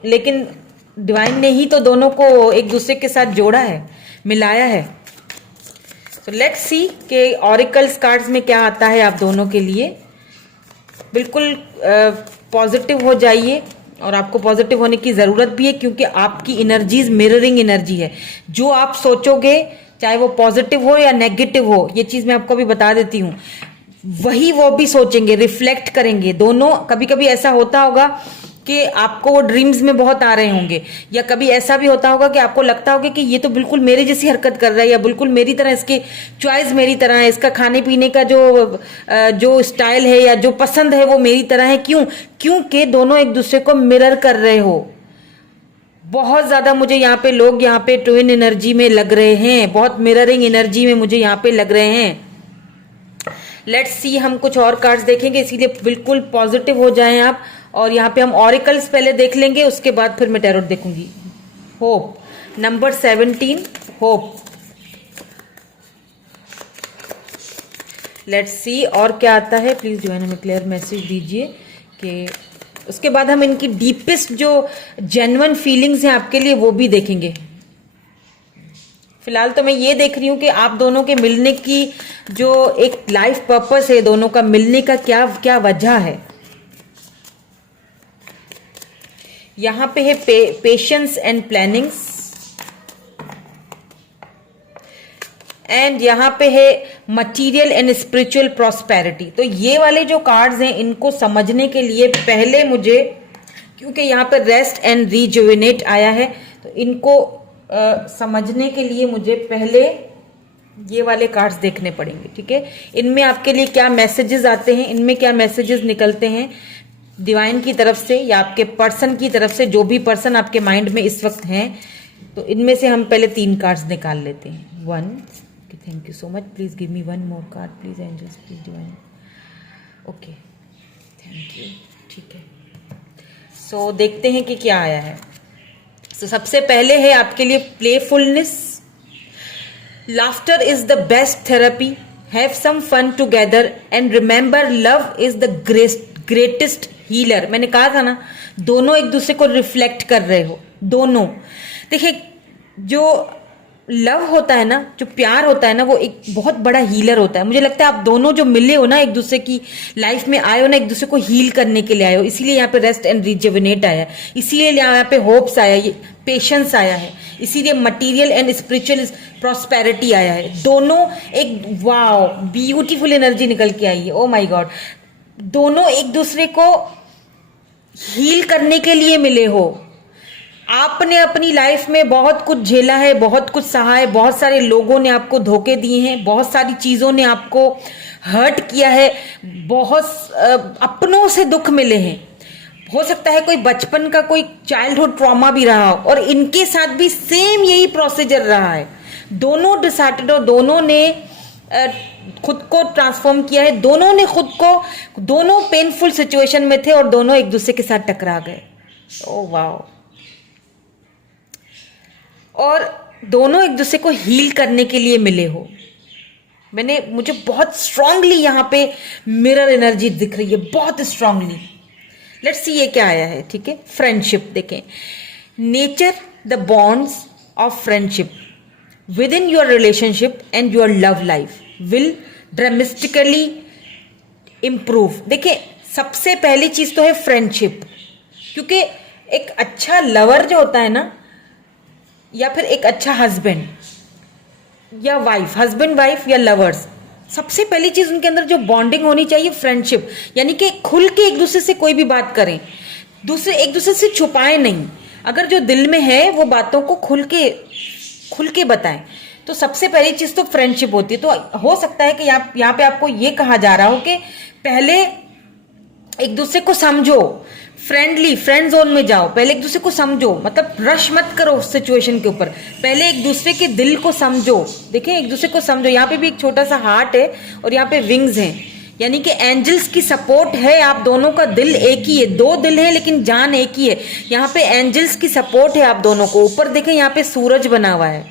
लेकिन डिवाइन ने ही तो दोनों को एक दूसरे के साथ जोड़ा है, मिलाया है। तो लेट्स सी कि ऑरिकल्स कार्ड्स में क्या आता है आप दोनों के लिए। बिल्कुल पॉजिटिव हो जाइए, और आपको पॉजिटिव होने की ज़रूरत भी है, क्योंकि आपकी एनर्जीज मिररिंग एनर्जी है। जो आप सोचोगे, चाहे वो पॉजिटिव हो या नेगेटिव हो, ये चीज़ मैं आपको भी बता देती हूँ, वही वो भी सोचेंगे, रिफ्लेक्ट करेंगे दोनों। कभी कभी ऐसा होता होगा कि आपको वो ड्रीम्स में बहुत आ रहे होंगे, या कभी ऐसा भी होता होगा कि आपको लगता होगा कि ये तो बिल्कुल मेरे जैसी हरकत कर रहा है, या बिल्कुल मेरी तरह, इसकी चॉइस मेरी तरह है, इसका खाने पीने का जो स्टाइल है या जो पसंद है वो मेरी तरह है। क्योंकि दोनों एक दूसरे को मिरर कर रहे हो। बहुत ज्यादा मुझे यहाँ पे लोग यहाँ पे ट्विन एनर्जी में लग रहे हैं, बहुत मिररिंग एनर्जी में मुझे यहाँ पे लग रहे हैं। लेट्स सी, हम कुछ और कार्ड्स देखेंगे, इसीलिए बिल्कुल पॉजिटिव हो जाएं आप। और यहाँ पे हम ऑरिकल्स पहले देख लेंगे, उसके बाद फिर मैं टैरोट देखूंगी। Hope number 17, hope. Let's see और क्या आता है। प्लीज डिवाइन हमें क्लियर मैसेज दीजिए कि उसके बाद हम इनकी डीपेस्ट जो जेन्युइन फीलिंग्स हैं आपके लिए वो भी देखेंगे। फिलहाल तो मैं ये देख रही हूं कि आप दोनों के मिलने की जो एक लाइफ पर्पस है, दोनों का मिलने का क्या क्या वजह है। यहां पे है पेशेंस एंड प्लानिंग्स, एंड यहां पे है मटेरियल एंड स्पिरिचुअल प्रॉस्पेरिटी। तो ये वाले जो कार्ड्स हैं इनको समझने के लिए पहले मुझे, क्योंकि यहां पे रेस्ट एंड रिजुविनेट आया है, तो इनको समझने के लिए मुझे पहले ये वाले कार्ड्स देखने पड़ेंगे। ठीक है, इनमें आपके लिए क्या मैसेजेस आते हैं, इनमें क्या मैसेजेस निकलते हैं डिवाइन की तरफ से या आपके पर्सन की तरफ से, जो भी पर्सन आपके माइंड में इस वक्त हैं। तो इनमें से हम पहले 3 कार्ड्स निकाल लेते हैं। 1, thank you so much, please give me 1 more card please angels, please divine. Okay, thank you. ठीक है, सो देखते हैं कि क्या आया है। तो सबसे पहले है आपके लिए playfulness. Laughter is the best therapy, have some fun together and remember love is the greatest healer. मैंने कहा था ना, दोनों एक दूसरे को रिफ्लेक्ट कर रहे हो। दोनों देखिए, जो लव होता है ना, जो प्यार होता है ना, वो एक बहुत बड़ा हीलर होता है। मुझे लगता है आप दोनों जो मिले हो ना, एक दूसरे की लाइफ में आए हो ना, एक दूसरे को हील करने के लिए आए हो। इसीलिए यहाँ पे रेस्ट एंड रिजुविनेट आया है, इसीलिए यहाँ पे होप्स आया है, पेशेंस आया है, इसीलिए मटेरियल एंड स्पिरिचुअल प्रॉस्पेरिटी आया है। दोनों एक वाओ ब्यूटीफुल एनर्जी निकल के आई है। ओ माय गॉड, दोनों एक दूसरे को हील करने के लिए मिले हो। आपने अपनी लाइफ में बहुत कुछ झेला है, बहुत कुछ सहा है, बहुत सारे लोगों ने आपको धोखे दिए हैं, बहुत सारी चीजों ने आपको हर्ट किया है, बहुत अपनों से दुख मिले हैं। हो सकता है कोई बचपन का कोई चाइल्डहुड ट्रॉमा भी रहा हो, और इनके साथ भी सेम यही प्रोसीजर रहा है। दोनों डिसाइडेड हो, दोनों ने खुद को ट्रांसफॉर्म किया है, दोनों ने खुद को, दोनों पेनफुल सिचुएशन में थे और दोनों एक दूसरे के साथ टकरा गए। ओह वाओ, और दोनों एक दूसरे को हील करने के लिए मिले हो। मुझे बहुत स्ट्रांगली यहाँ पे मिरर एनर्जी दिख रही है, बहुत स्ट्रांगली। लेट्स सी ये क्या आया है। ठीक है, फ्रेंडशिप देखें। Nature the bonds of friendship with in your relationship and your love life will dramatically improve. देखिए, सबसे पहली चीज तो है फ्रेंडशिप, क्योंकि एक अच्छा लवर जो होता है ना, या फिर एक अच्छा हस्बैंड या वाइफ, हस्बैंड वाइफ या लवर्स, सबसे पहली चीज उनके अंदर जो बॉन्डिंग होनी चाहिए फ्रेंडशिप, यानी कि खुल के एक दूसरे से कोई भी बात करें, एक दूसरे से छुपाएं नहीं। अगर जो दिल में है वो बातों को खुल के बताएं। तो सबसे पहली चीज तो फ्रेंडशिप होती है। तो हो सकता है कि यहाँ पे आपको ये कहा जा रहा हो कि पहले एक दूसरे को समझो, फ्रेंड जोन में जाओ, पहले एक दूसरे को समझो, मतलब रश मत करो उस सिचुएशन के ऊपर, पहले एक दूसरे के दिल को समझो। देखिए एक दूसरे को समझो। यहाँ पे भी एक छोटा सा हार्ट है और यहाँ पे विंग्स हैं, यानी कि एंजल्स की सपोर्ट है। आप दोनों का दिल एक ही है, दो दिल है लेकिन जान एक ही है। यहाँ पे एंजल्स की सपोर्ट है आप दोनों को। ऊपर देखें यहाँ पे सूरज बना हुआ है,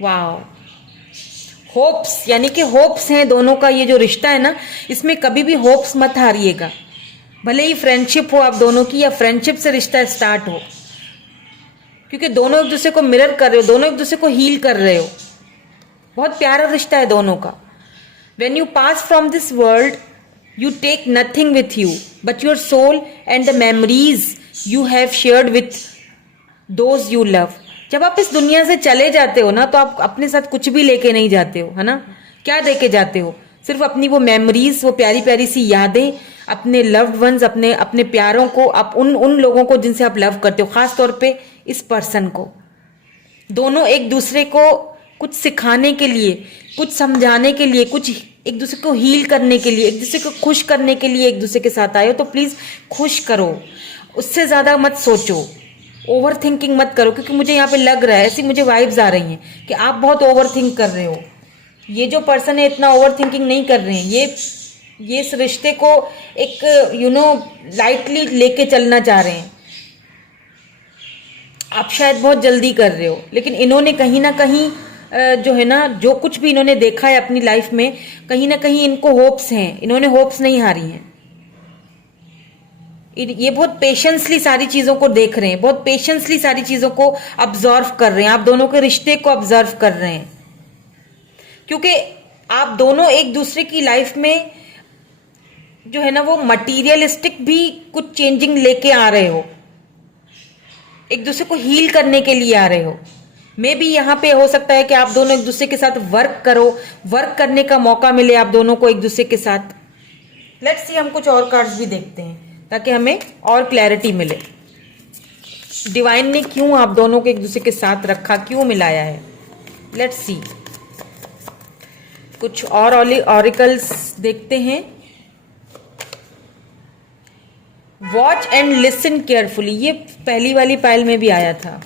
वाह। होप्स, यानी कि होप्स हैं दोनों का। ये जो रिश्ता है ना, इसमें कभी भी होप्स मत हारिएगा, भले ही फ्रेंडशिप हो आप दोनों की या फ्रेंडशिप से रिश्ता स्टार्ट हो, क्योंकि दोनों एक दूसरे को मिरर कर रहे हो, दोनों एक दूसरे को हील कर रहे हो। बहुत प्यारा रिश्ता है दोनों का। When you pass from this world, you take nothing with you but your soul and the memories you have shared with those you love. जब आप इस दुनिया से चले जाते हो ना, तो आप अपने साथ कुछ भी लेके नहीं जाते हो, है ना। क्या लेके जाते हो? सिर्फ अपनी वो मेमोरीज, वो प्यारी प्यारी सी यादें, अपने लव्ड वंस, अपने अपने प्यारों को, आप उन लोगों को जिनसे आप लव करते हो, खास तौर पे इस पर्सन को। दोनों एक दूसरे को कुछ सिखाने के लिए, कुछ समझाने के लिए, कुछ एक दूसरे को हील करने के लिए, एक दूसरे को खुश करने के लिए एक दूसरे के साथ आए हो। तो प्लीज खुश करो, उससे ज्यादा मत सोचो, ओवर थिंकिंग मत करो, क्योंकि मुझे यहाँ पे लग रहा है, ऐसी मुझे वाइब्स आ रही हैं कि आप बहुत ओवर थिंक कर रहे हो। ये जो पर्सन है इतना ओवर थिंकिंग नहीं कर रहे हैं, ये इस रिश्ते को एक लाइटली लेके चलना चाह रहे हैं। आप शायद बहुत जल्दी कर रहे हो, लेकिन इन्होंने कहीं ना कहीं जो है ना, जो कुछ भी इन्होंने देखा है अपनी लाइफ में, कहीं ना कहीं इनको होप्स हैं, इन्होंने होप्स नहीं हारी हैं। ये बहुत पेशेंसली सारी चीजों को देख रहे हैं, बहुत पेशेंसली सारी चीजों को ऑब्जर्व कर रहे हैं, आप दोनों के रिश्ते को ऑब्जर्व कर रहे हैं, क्योंकि आप दोनों एक दूसरे की लाइफ में जो है ना, वो मटीरियलिस्टिक भी कुछ चेंजिंग लेके आ रहे हो, एक दूसरे को हील करने के लिए आ रहे हो। मे बी यहाँ पे हो सकता है कि आप दोनों एक दूसरे के साथ वर्क करो, वर्क करने का मौका मिले आप दोनों को एक दूसरे के साथ। लेट्स सी, हम कुछ और कार्ड्स भी देखते हैं ताकि हमें और क्लैरिटी मिले। डिवाइन ने क्यों आप दोनों को एक दूसरे के साथ रखा, क्यों मिलाया है? लेट्स सी, कुछ और ऑरिकल्स देखते हैं। वॉच एंड लिसन केयरफुली, ये पहली वाली पाइल में भी आया था।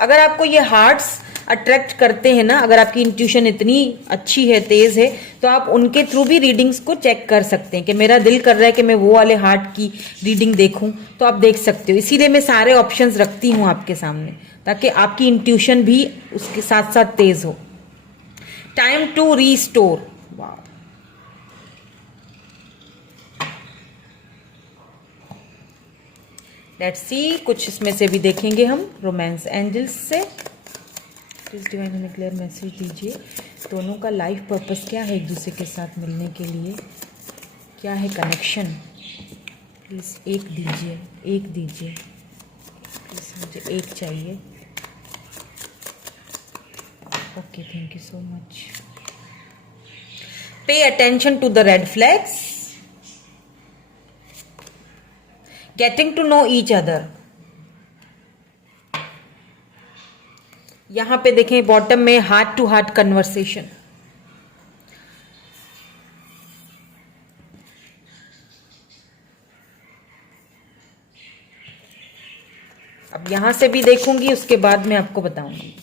अगर आपको ये हार्ट्स अट्रैक्ट करते हैं ना, अगर आपकी इंट्यूशन इतनी अच्छी है, तेज है, तो आप उनके थ्रू भी रीडिंग्स को चेक कर सकते हैं कि मेरा दिल कर रहा है कि मैं वो वाले हार्ट की रीडिंग देखूं, तो आप देख सकते हो। इसीलिए मैं सारे ऑप्शंस रखती हूं आपके सामने, ताकि आपकी इंट्यूशन भी उसके साथ साथ तेज हो। टाइम टू रीस्टोर, वाह। लेट्स सी, कुछ इसमें से भी देखेंगे हम रोमांस एंजल्स से। प्लीज डिवाइन हमें क्लियर मैसेज दीजिए, दोनों का लाइफ पर्पस क्या है एक दूसरे के साथ मिलने के लिए, क्या है कनेक्शन? प्लीज एक दीजिए, एक दीजिए प्लीज, मुझे एक चाहिए। Okay, thank you so much. Pay attention to the red flags, getting to know each other. यहां पे देखें बॉटम में हार्ट टू हार्ट कन्वर्सेशन। अब यहां से भी देखूंगी, उसके बाद मैं आपको बताऊंगी।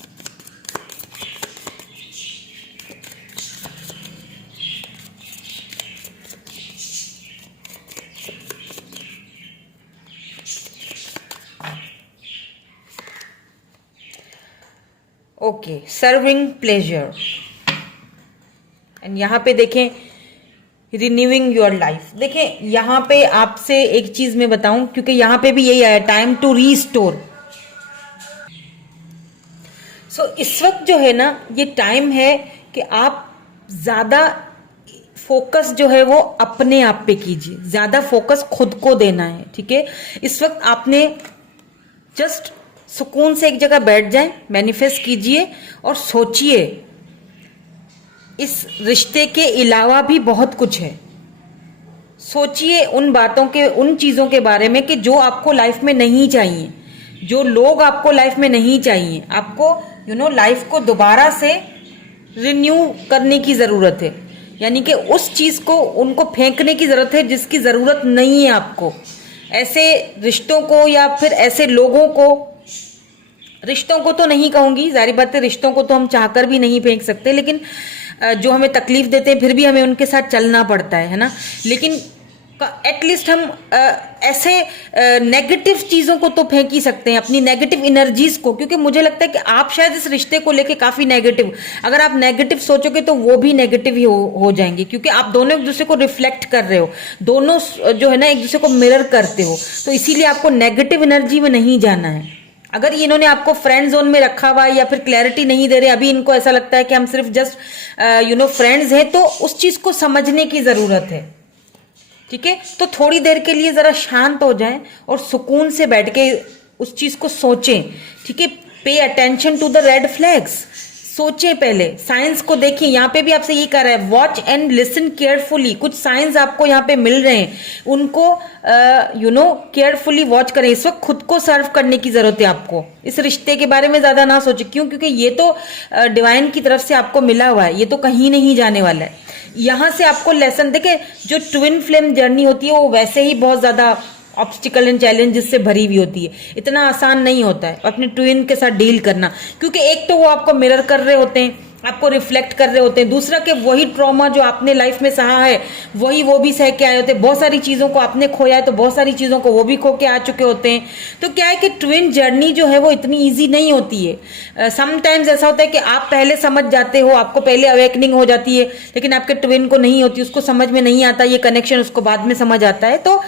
Okay, serving pleasure. एंड यहां पे देखें रिन्यूइंग योर लाइफ। देखें यहां पे आपसे एक चीज मैं बताऊं, क्योंकि यहां पे भी यही आया, टाइम टू रीस्टोर। सो इस वक्त जो है ना, ये टाइम है कि आप ज्यादा फोकस जो है वो अपने आप पे कीजिए, ज्यादा फोकस खुद को देना है, ठीक है। इस वक्त आपने जस्ट सुकून से एक जगह बैठ जाएं, मैनिफेस्ट कीजिए और सोचिए। इस रिश्ते के अलावा भी बहुत कुछ है। सोचिए उन बातों के, उन चीजों के बारे में कि जो आपको लाइफ में नहीं चाहिए, जो लोग आपको लाइफ में नहीं चाहिए, आपको लाइफ को दोबारा से रिन्यू करने की जरूरत है, यानी कि उस चीज को उनको फेंकने की जरूरत है जिसकी जरूरत नहीं है आपको। ऐसे रिश्तों को या फिर ऐसे लोगों को, रिश्तों को तो नहीं कहूंगी, जारी बात है रिश्तों को तो हम चाहकर भी नहीं फेंक सकते, लेकिन जो हमें तकलीफ देते हैं फिर भी हमें उनके साथ चलना पड़ता है ना। लेकिन एटलीस्ट हम ऐसे नेगेटिव चीजों को तो फेंक ही सकते हैं, अपनी नेगेटिव एनर्जीज को, क्योंकि मुझे लगता है कि आप शायद इस रिश्ते को लेके काफी नेगेटिव, अगर आप नेगेटिव सोचोगे तो वो भी नेगेटिव ही हो जाएंगे, क्योंकि आप दोनों एक दूसरे को रिफ्लेक्ट कर रहे हो, दोनों जो है ना एक दूसरे को मिरर करते हो, तो इसीलिए आपको नेगेटिव एनर्जी में नहीं जाना है। अगर इन्होंने आपको फ्रेंड जोन में रखा हुआ है या फिर क्लैरिटी नहीं दे रहे, अभी इनको ऐसा लगता है कि हम सिर्फ जस्ट फ्रेंड्स हैं, तो उस चीज को समझने की जरूरत है। ठीक है, तो थोड़ी देर के लिए जरा शांत हो जाएं और सुकून से बैठ के उस चीज को सोचें। ठीक है, pay attention to the red flags, सोचें, पहले साइंस को देखिए। यहाँ पे भी आपसे यही कह रहा है, वॉच एंड लिसन केयरफुली। कुछ साइंस आपको यहाँ पे मिल रहे हैं, उनको केयरफुली वॉच करें। इस वक्त खुद को सर्व करने की जरूरत है आपको, इस रिश्ते के बारे में ज्यादा ना सोचे। क्यों? क्योंकि ये तो डिवाइन की तरफ से आपको मिला हुआ है, ये तो कहीं नहीं जाने वाला है। यहां से आपको लेसन देखे, जो ट्विन फ्लेम जर्नी होती है वो वैसे ही बहुत ज्यादा ऑब्स्टिकल एंड चैलेंजेस से भरी हुई होती है। इतना आसान नहीं होता है अपने ट्विन के साथ डील करना, क्योंकि एक तो वो आपको मिरर कर रहे होते हैं, आपको रिफ्लेक्ट कर रहे होते हैं, दूसरा कि वही ट्रॉमा जो आपने लाइफ में सहा है वही वो भी सह के आए होते हैं। बहुत सारी चीजों को आपने खोया है तो बहुत सारी चीजों को वो भी खो के आ चुके होते हैं। तो क्या है कि ट्विन जर्नी जो है वो इतनी ईजी नहीं होती है। समटाइम्स ऐसा होता है कि आप पहले समझ जाते हो, आपको पहले अवेकनिंग हो जाती है, लेकिन आपके ट्विन को नहीं होती, उसको समझ में नहीं आता ये कनेक्शन, उसको बाद में समझ आता है। तो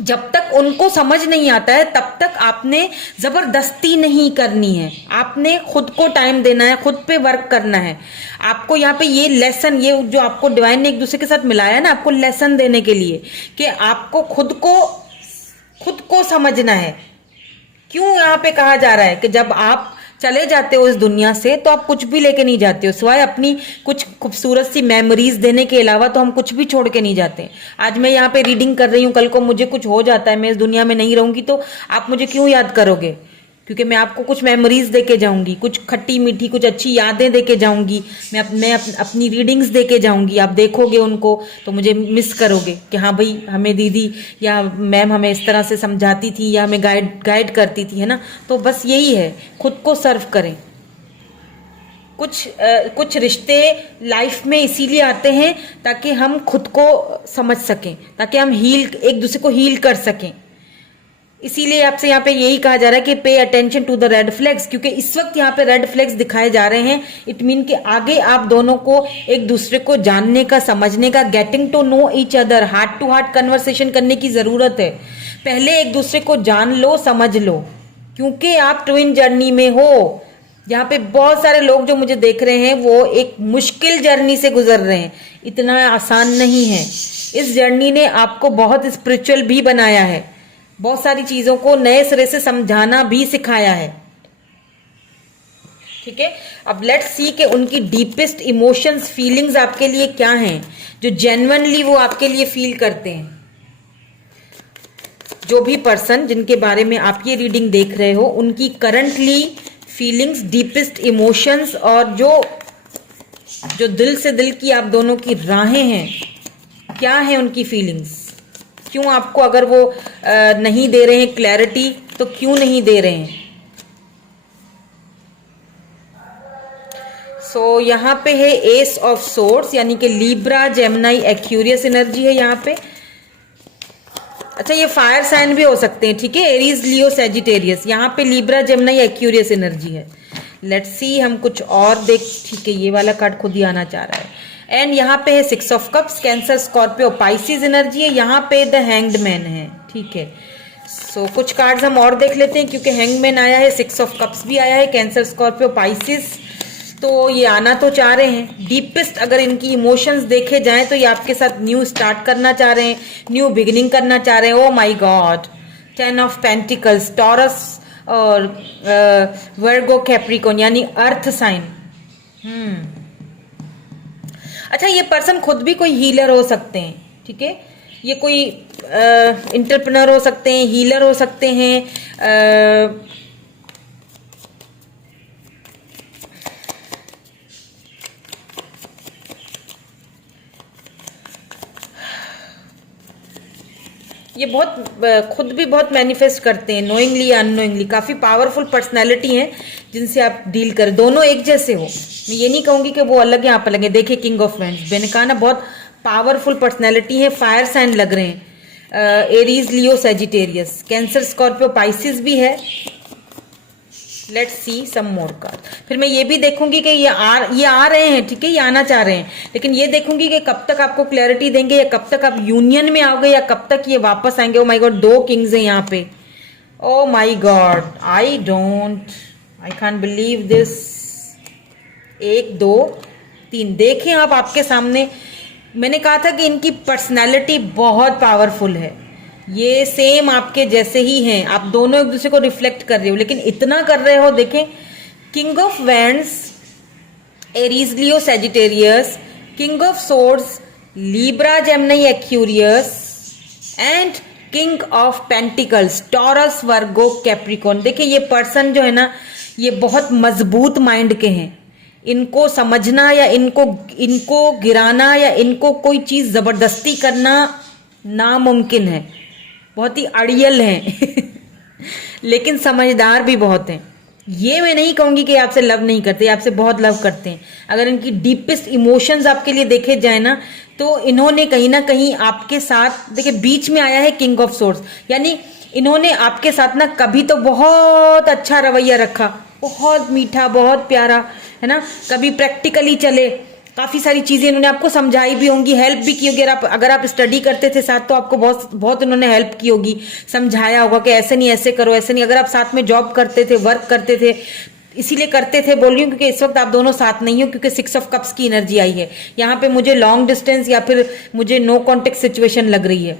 जब तक उनको समझ नहीं आता है तब तक आपने जबरदस्ती नहीं करनी है, आपने खुद को टाइम देना है, खुद पे वर्क करना है। आपको यहाँ पे ये लेसन, ये जो आपको डिवाइन ने एक दूसरे के साथ मिलाया है ना, आपको लेसन देने के लिए कि आपको खुद को समझना है। क्यों यहाँ पे कहा जा रहा है कि जब आप चले जाते हो इस दुनिया से तो आप कुछ भी लेके नहीं जाते हो, सिवाय अपनी कुछ खूबसूरत सी मेमोरीज देने के अलावा तो हम कुछ भी छोड़ के नहीं जाते। आज मैं यहाँ पे रीडिंग कर रही हूँ, कल को मुझे कुछ हो जाता है, मैं इस दुनिया में नहीं रहूंगी, तो आप मुझे क्यों याद करोगे? क्योंकि मैं आपको कुछ मेमोरीज दे के जाऊंगी, कुछ खट्टी मीठी कुछ अच्छी यादें दे के जाऊंगी, मैं अपनी रीडिंग्स दे के जाऊंगी। आप देखोगे उनको तो मुझे मिस करोगे कि हाँ भाई हमें दीदी या मैम हमें इस तरह से समझाती थी या हमें गाइड करती थी, है ना। तो बस यही है, खुद को सर्व करें। कुछ रिश्ते लाइफ में इसीलिए आते हैं ताकि हम खुद को समझ सकें, ताकि हम एक दूसरे को हील कर सकें। इसीलिए आपसे यहाँ पे यही कहा जा रहा है कि pay attention to the red flags, क्योंकि इस वक्त यहाँ पे रेड फ्लैग्स दिखाए जा रहे हैं। इट मीन कि आगे आप दोनों को एक दूसरे को जानने का, समझने का, getting to know each other, heart to heart conversation करने की जरूरत है। पहले एक दूसरे को जान लो, समझ लो, क्योंकि आप ट्विन जर्नी में हो। यहाँ पे बहुत सारे लोग जो मुझे देख रहे हैं वो एक मुश्किल जर्नी से गुजर रहे हैं, इतना आसान नहीं है। इस जर्नी ने आपको बहुत स्पिरिचुअल भी बनाया है, बहुत सारी चीजों को नए सिरे से समझाना भी सिखाया है। ठीक है, अब लेट्स सी कि उनकी डीपेस्ट इमोशंस, फीलिंग्स आपके लिए क्या हैं, जो जेन्युइनली वो आपके लिए फील करते हैं। जो भी पर्सन जिनके बारे में आप ये रीडिंग देख रहे हो, उनकी करंटली फीलिंग्स, डीपेस्ट इमोशंस, और जो दिल से दिल की आप दोनों की राहें हैं, क्या है उनकी फीलिंग्स। क्यों आपको, अगर वो नहीं दे रहे हैं क्लैरिटी, तो क्यों नहीं दे रहे हैं। सो यहाँ पे है एस ऑफ सोर्ड्स, यानी कि लीब्रा, जेमिनी, एक्यूरियस एनर्जी है यहाँ पे। अच्छा, ये फायर साइन भी हो सकते हैं, ठीक है, एरीज, लियो, सेजिटेरियस। यहाँ पे लीब्रा, जेमिनी, एक्यूरियस एनर्जी है। लेट्स सी हम कुछ और देख, ठीक है, ये वाला कार्ड खुद ही आना चाह रहा है। एंड यहाँ पे है 6 of cups, Cancer, Scorpio, Pisces energy है। यहाँ पे द हैंग्ड मैन है, ठीक है। सो कुछ कार्ड्स हम और देख लेते हैं, क्योंकि हैंग मैन आया है, 6 ऑफ कप्स भी आया है, कैंसर, स्कॉर्पियो, पाइसिस, तो ये आना तो चाह रहे हैं। डीपेस्ट अगर इनकी इमोशंस देखे जाएं तो ये आपके साथ न्यू स्टार्ट करना चाह रहे हैं, न्यू बिगिनिंग करना चाह रहे हैं। ओ my God, 10 of pentacles, taurus और वर्गो, कैप्रिकॉर्न, यानी अर्थ साइन। अच्छा, ये पर्सन खुद भी कोई हीलर हो सकते हैं, ठीक है। ये कोई इंटरप्रेन्योर हो सकते हैं, हीलर हो सकते हैं, ये बहुत खुद भी बहुत मैनिफेस्ट करते हैं, नोइंगली या अननोइंगली। काफी पावरफुल पर्सनैलिटी हैं जिनसे आप डील करें। दोनों एक जैसे हो, मैं ये नहीं कहूंगी कि वो अलग है आप अलग है। देखिए किंग ऑफ वैंड्स, मैंने कहा ना बहुत पावरफुल पर्सनैलिटी है, फायर साइन लग रहे हैं। Aries, Leo, Sagittarius, Cancer, Scorpio, Pisces भी है। Let's see some more card. फिर मैं ये भी देखूंगी कि ये आ रहे हैं, ठीक है, ये आना चाह रहे हैं, लेकिन ये देखूंगी कि कब तक आपको क्लैरिटी देंगे, या कब तक आप यूनियन में आओगे, या कब तक ये वापस आएंगे। ओ माय गॉड, 2 किंग्स हैं यहाँ पे। ओ my God, I can't believe this. 1 2 3 देखें आप आपके सामने। मैंने कहा था कि इनकी पर्सनैलिटी बहुत पावरफुल है, ये सेम आपके जैसे ही हैं, आप दोनों एक दूसरे को रिफ्लेक्ट कर रहे हो, लेकिन इतना कर रहे हो। देखें, king of wands, Aries, Leo, Sagittarius, king of swords, Libra, Gemini, Aquarius, and king of pentacles, Taurus, Virgo, Capricorn. देखिए ये पर्सन जो है ना, ये बहुत मजबूत माइंड के हैं। इनको समझना या इनको गिराना या इनको कोई चीज जबरदस्ती करना नामुमकिन है। बहुत ही अड़ियल हैं लेकिन समझदार भी बहुत हैं। ये मैं नहीं कहूंगी कि आपसे लव नहीं करते, आपसे बहुत लव करते हैं। अगर इनकी डीपेस्ट इमोशंस आपके लिए देखे जाए ना, तो इन्होंने कहीं ना कहीं आपके साथ, देखिए बीच में आया है किंग ऑफ सोर्ड्स, यानी इन्होंने आपके साथ ना कभी तो बहुत अच्छा रवैया रखा, बहुत मीठा, बहुत प्यारा, है ना, कभी प्रैक्टिकली चले, काफी सारी चीजें इन्होंने आपको समझाई भी होंगी, हेल्प भी की होगी। अगर आप स्टडी करते थे साथ, तो आपको बहुत बहुत इन्होंने हेल्प की होगी, समझाया होगा कि ऐसे नहीं, ऐसे करो, ऐसे नहीं। अगर आप साथ में जॉब करते थे, वर्क करते थे, इसीलिए करते थे बोल रही हूँ क्योंकि इस वक्त आप दोनों साथ नहीं हो, क्योंकि 6 ऑफ कप्स की एनर्जी आई है यहाँ पे। मुझे लॉन्ग डिस्टेंस या फिर मुझे नो कॉन्टेक्ट सिचुएशन लग रही है,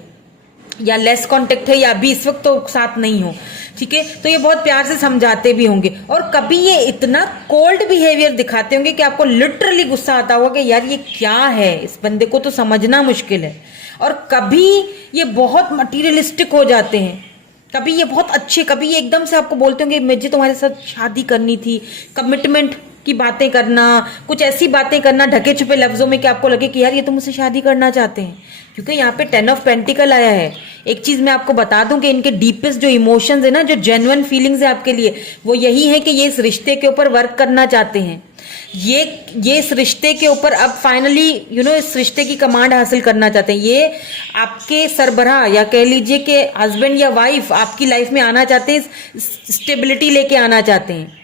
या लेस कांटेक्ट है, या अभी इस वक्त तो साथ नहीं हो, ठीक है। तो ये बहुत प्यार से समझाते भी होंगे, और कभी ये इतना कोल्ड बिहेवियर दिखाते होंगे कि आपको लिटरली गुस्सा आता होगा कि यार ये क्या है, इस बंदे को तो समझना मुश्किल है। और कभी ये बहुत मटीरियलिस्टिक हो जाते हैं, कभी ये बहुत अच्छे, कभी ये एकदम से आपको बोलते होंगे मुझे तुम्हारे साथ शादी करनी थी, कमिटमेंट की बातें करना, कुछ ऐसी बातें करना ढके छुपे लफ्जों में कि आपको लगे कि यार ये तो मुझसे शादी करना चाहते हैं, क्योंकि यहाँ पे 10 ऑफ पेंटिकल आया है। एक चीज मैं आपको बता दूं कि इनके डीपेस्ट जो इमोशंस है ना, जो जेन्युइन फीलिंग्स है आपके लिए, वो यही है कि ये इस रिश्ते के ऊपर वर्क करना चाहते हैं। ये इस रिश्ते के ऊपर अब फाइनली इस रिश्ते की कमांड हासिल करना चाहते हैं। ये आपके सरबराह, या कह लीजिए कि हस्बैंड या वाइफ आपकी लाइफ में आना चाहते हैं, स्टेबिलिटी लेके आना चाहते हैं।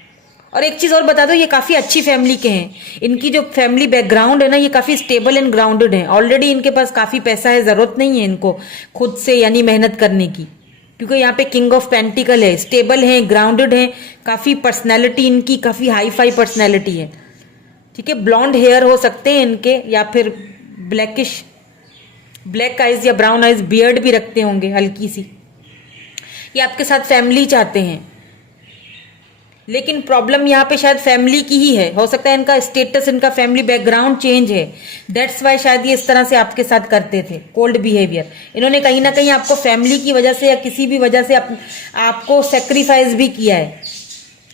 और एक चीज और बता दो, ये काफी अच्छी फैमिली के हैं। इनकी जो फैमिली बैकग्राउंड है ना, ये काफी स्टेबल एंड ग्राउंडेड है। ऑलरेडी इनके पास काफी पैसा है, जरूरत नहीं है इनको खुद से यानी मेहनत करने की, क्योंकि यहाँ पे किंग ऑफ पेंटिकल है, स्टेबल है, ग्राउंडेड है, काफी पर्सनैलिटी इनकी काफी हाई फाई पर्सनैलिटी है, ठीक है। ब्लॉन्ड हेयर हो सकते हैं इनके, या फिर ब्लैक आइज या ब्राउन आइज, बियर्ड भी रखते होंगे हल्की सी। ये आपके साथ फैमिली चाहते हैं, लेकिन प्रॉब्लम यहाँ पे शायद फैमिली की ही है। हो सकता है इनका स्टेटस, इनका फैमिली बैकग्राउंड चेंज है, दैट्स वाई शायद ये इस तरह से आपके साथ करते थे, कोल्ड बिहेवियर। इन्होंने कहीं ना कहीं आपको फैमिली की वजह से या किसी भी वजह से आपको सेक्रीफाइस भी किया है,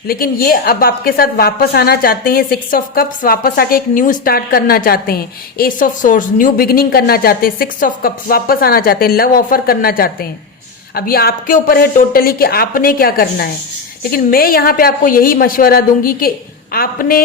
लेकिन ये अब आपके साथ वापस आना चाहते हैं। 6 ऑफ कप्स, वापस आके एक न्यू स्टार्ट करना चाहते हैं। S of swords, new beginning करना चाहते हैं। 6 ऑफ कप्स, वापस आना चाहते हैं, लव ऑफर करना चाहते हैं। अब ये आपके ऊपर है टोटली कि आपने क्या करना है, लेकिन मैं यहाँ पे आपको यही मशवरा दूंगी कि आपने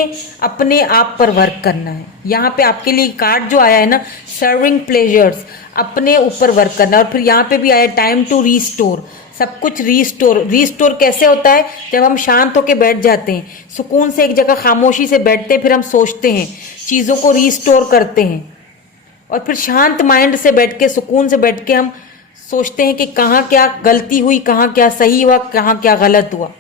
अपने आप पर वर्क करना है। यहाँ पे आपके लिए कार्ड जो आया है ना, सर्विंग प्लेजर्स, अपने ऊपर वर्क करना है। और फिर यहाँ पे भी आया टाइम टू रीस्टोर, सब कुछ रीस्टोर कैसे होता है, जब हम शांत होके बैठ जाते हैं, सुकून से एक जगह खामोशी से बैठते हैं, फिर हम सोचते हैं, चीज़ों को रीस्टोर करते हैं, और फिर शांत माइंड से बैठ के, सुकून से बैठ के हम सोचते हैं कि कहाँ क्या गलती हुई, कहाँ क्या सही हुआ, कहाँ क्या गलत हुआ।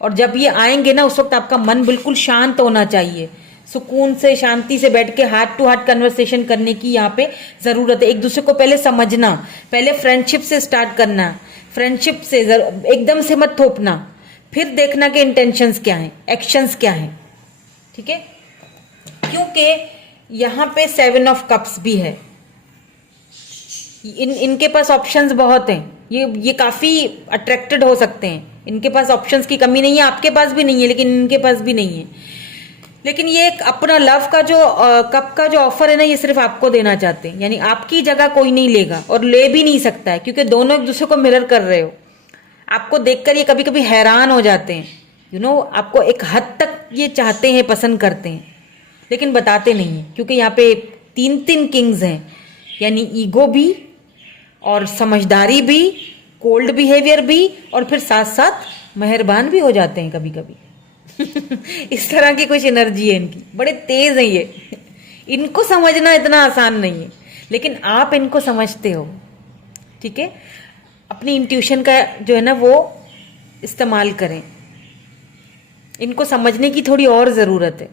और जब ये आएंगे ना, उस वक्त आपका मन बिल्कुल शांत होना चाहिए, सुकून से शांति से बैठ के हार्ट टू हार्ट कन्वर्सेशन करने की यहाँ पे जरूरत है। एक दूसरे को पहले समझना, पहले फ्रेंडशिप से स्टार्ट करना, फ्रेंडशिप से एकदम से मत थोपना, फिर देखना कि इंटेंशंस क्या हैं, एक्शंस क्या हैं, ठीक है। क्योंकि यहाँ पे 7 ऑफ कप्स भी है, इनके पास ऑप्शंस बहुत हैं, ये काफी अट्रैक्टेड हो सकते हैं, इनके पास ऑप्शंस की कमी नहीं है, आपके पास भी नहीं है लेकिन इनके पास भी नहीं है। लेकिन ये एक अपना लव का जो कप का जो ऑफर है ना, ये सिर्फ आपको देना चाहते हैं, यानी आपकी जगह कोई नहीं लेगा और ले भी नहीं सकता है, क्योंकि दोनों एक दूसरे को मिरर कर रहे हो। आपको देखकर ये कभी कभी हैरान हो जाते हैं, आपको एक हद तक ये चाहते हैं, पसंद करते हैं, लेकिन बताते नहीं है, क्योंकि यहाँ पे तीन तीन किंग्स हैं, यानी ईगो भी और समझदारी भी, कोल्ड बिहेवियर भी, और फिर साथ साथ मेहरबान भी हो जाते हैं कभी कभी। इस तरह की कुछ एनर्जी है इनकी, बड़े तेज है ये। इनको समझना इतना आसान नहीं है, लेकिन आप इनको समझते हो, ठीक है। अपनी इंट्यूशन का जो है ना वो इस्तेमाल करें, इनको समझने की थोड़ी और ज़रूरत है,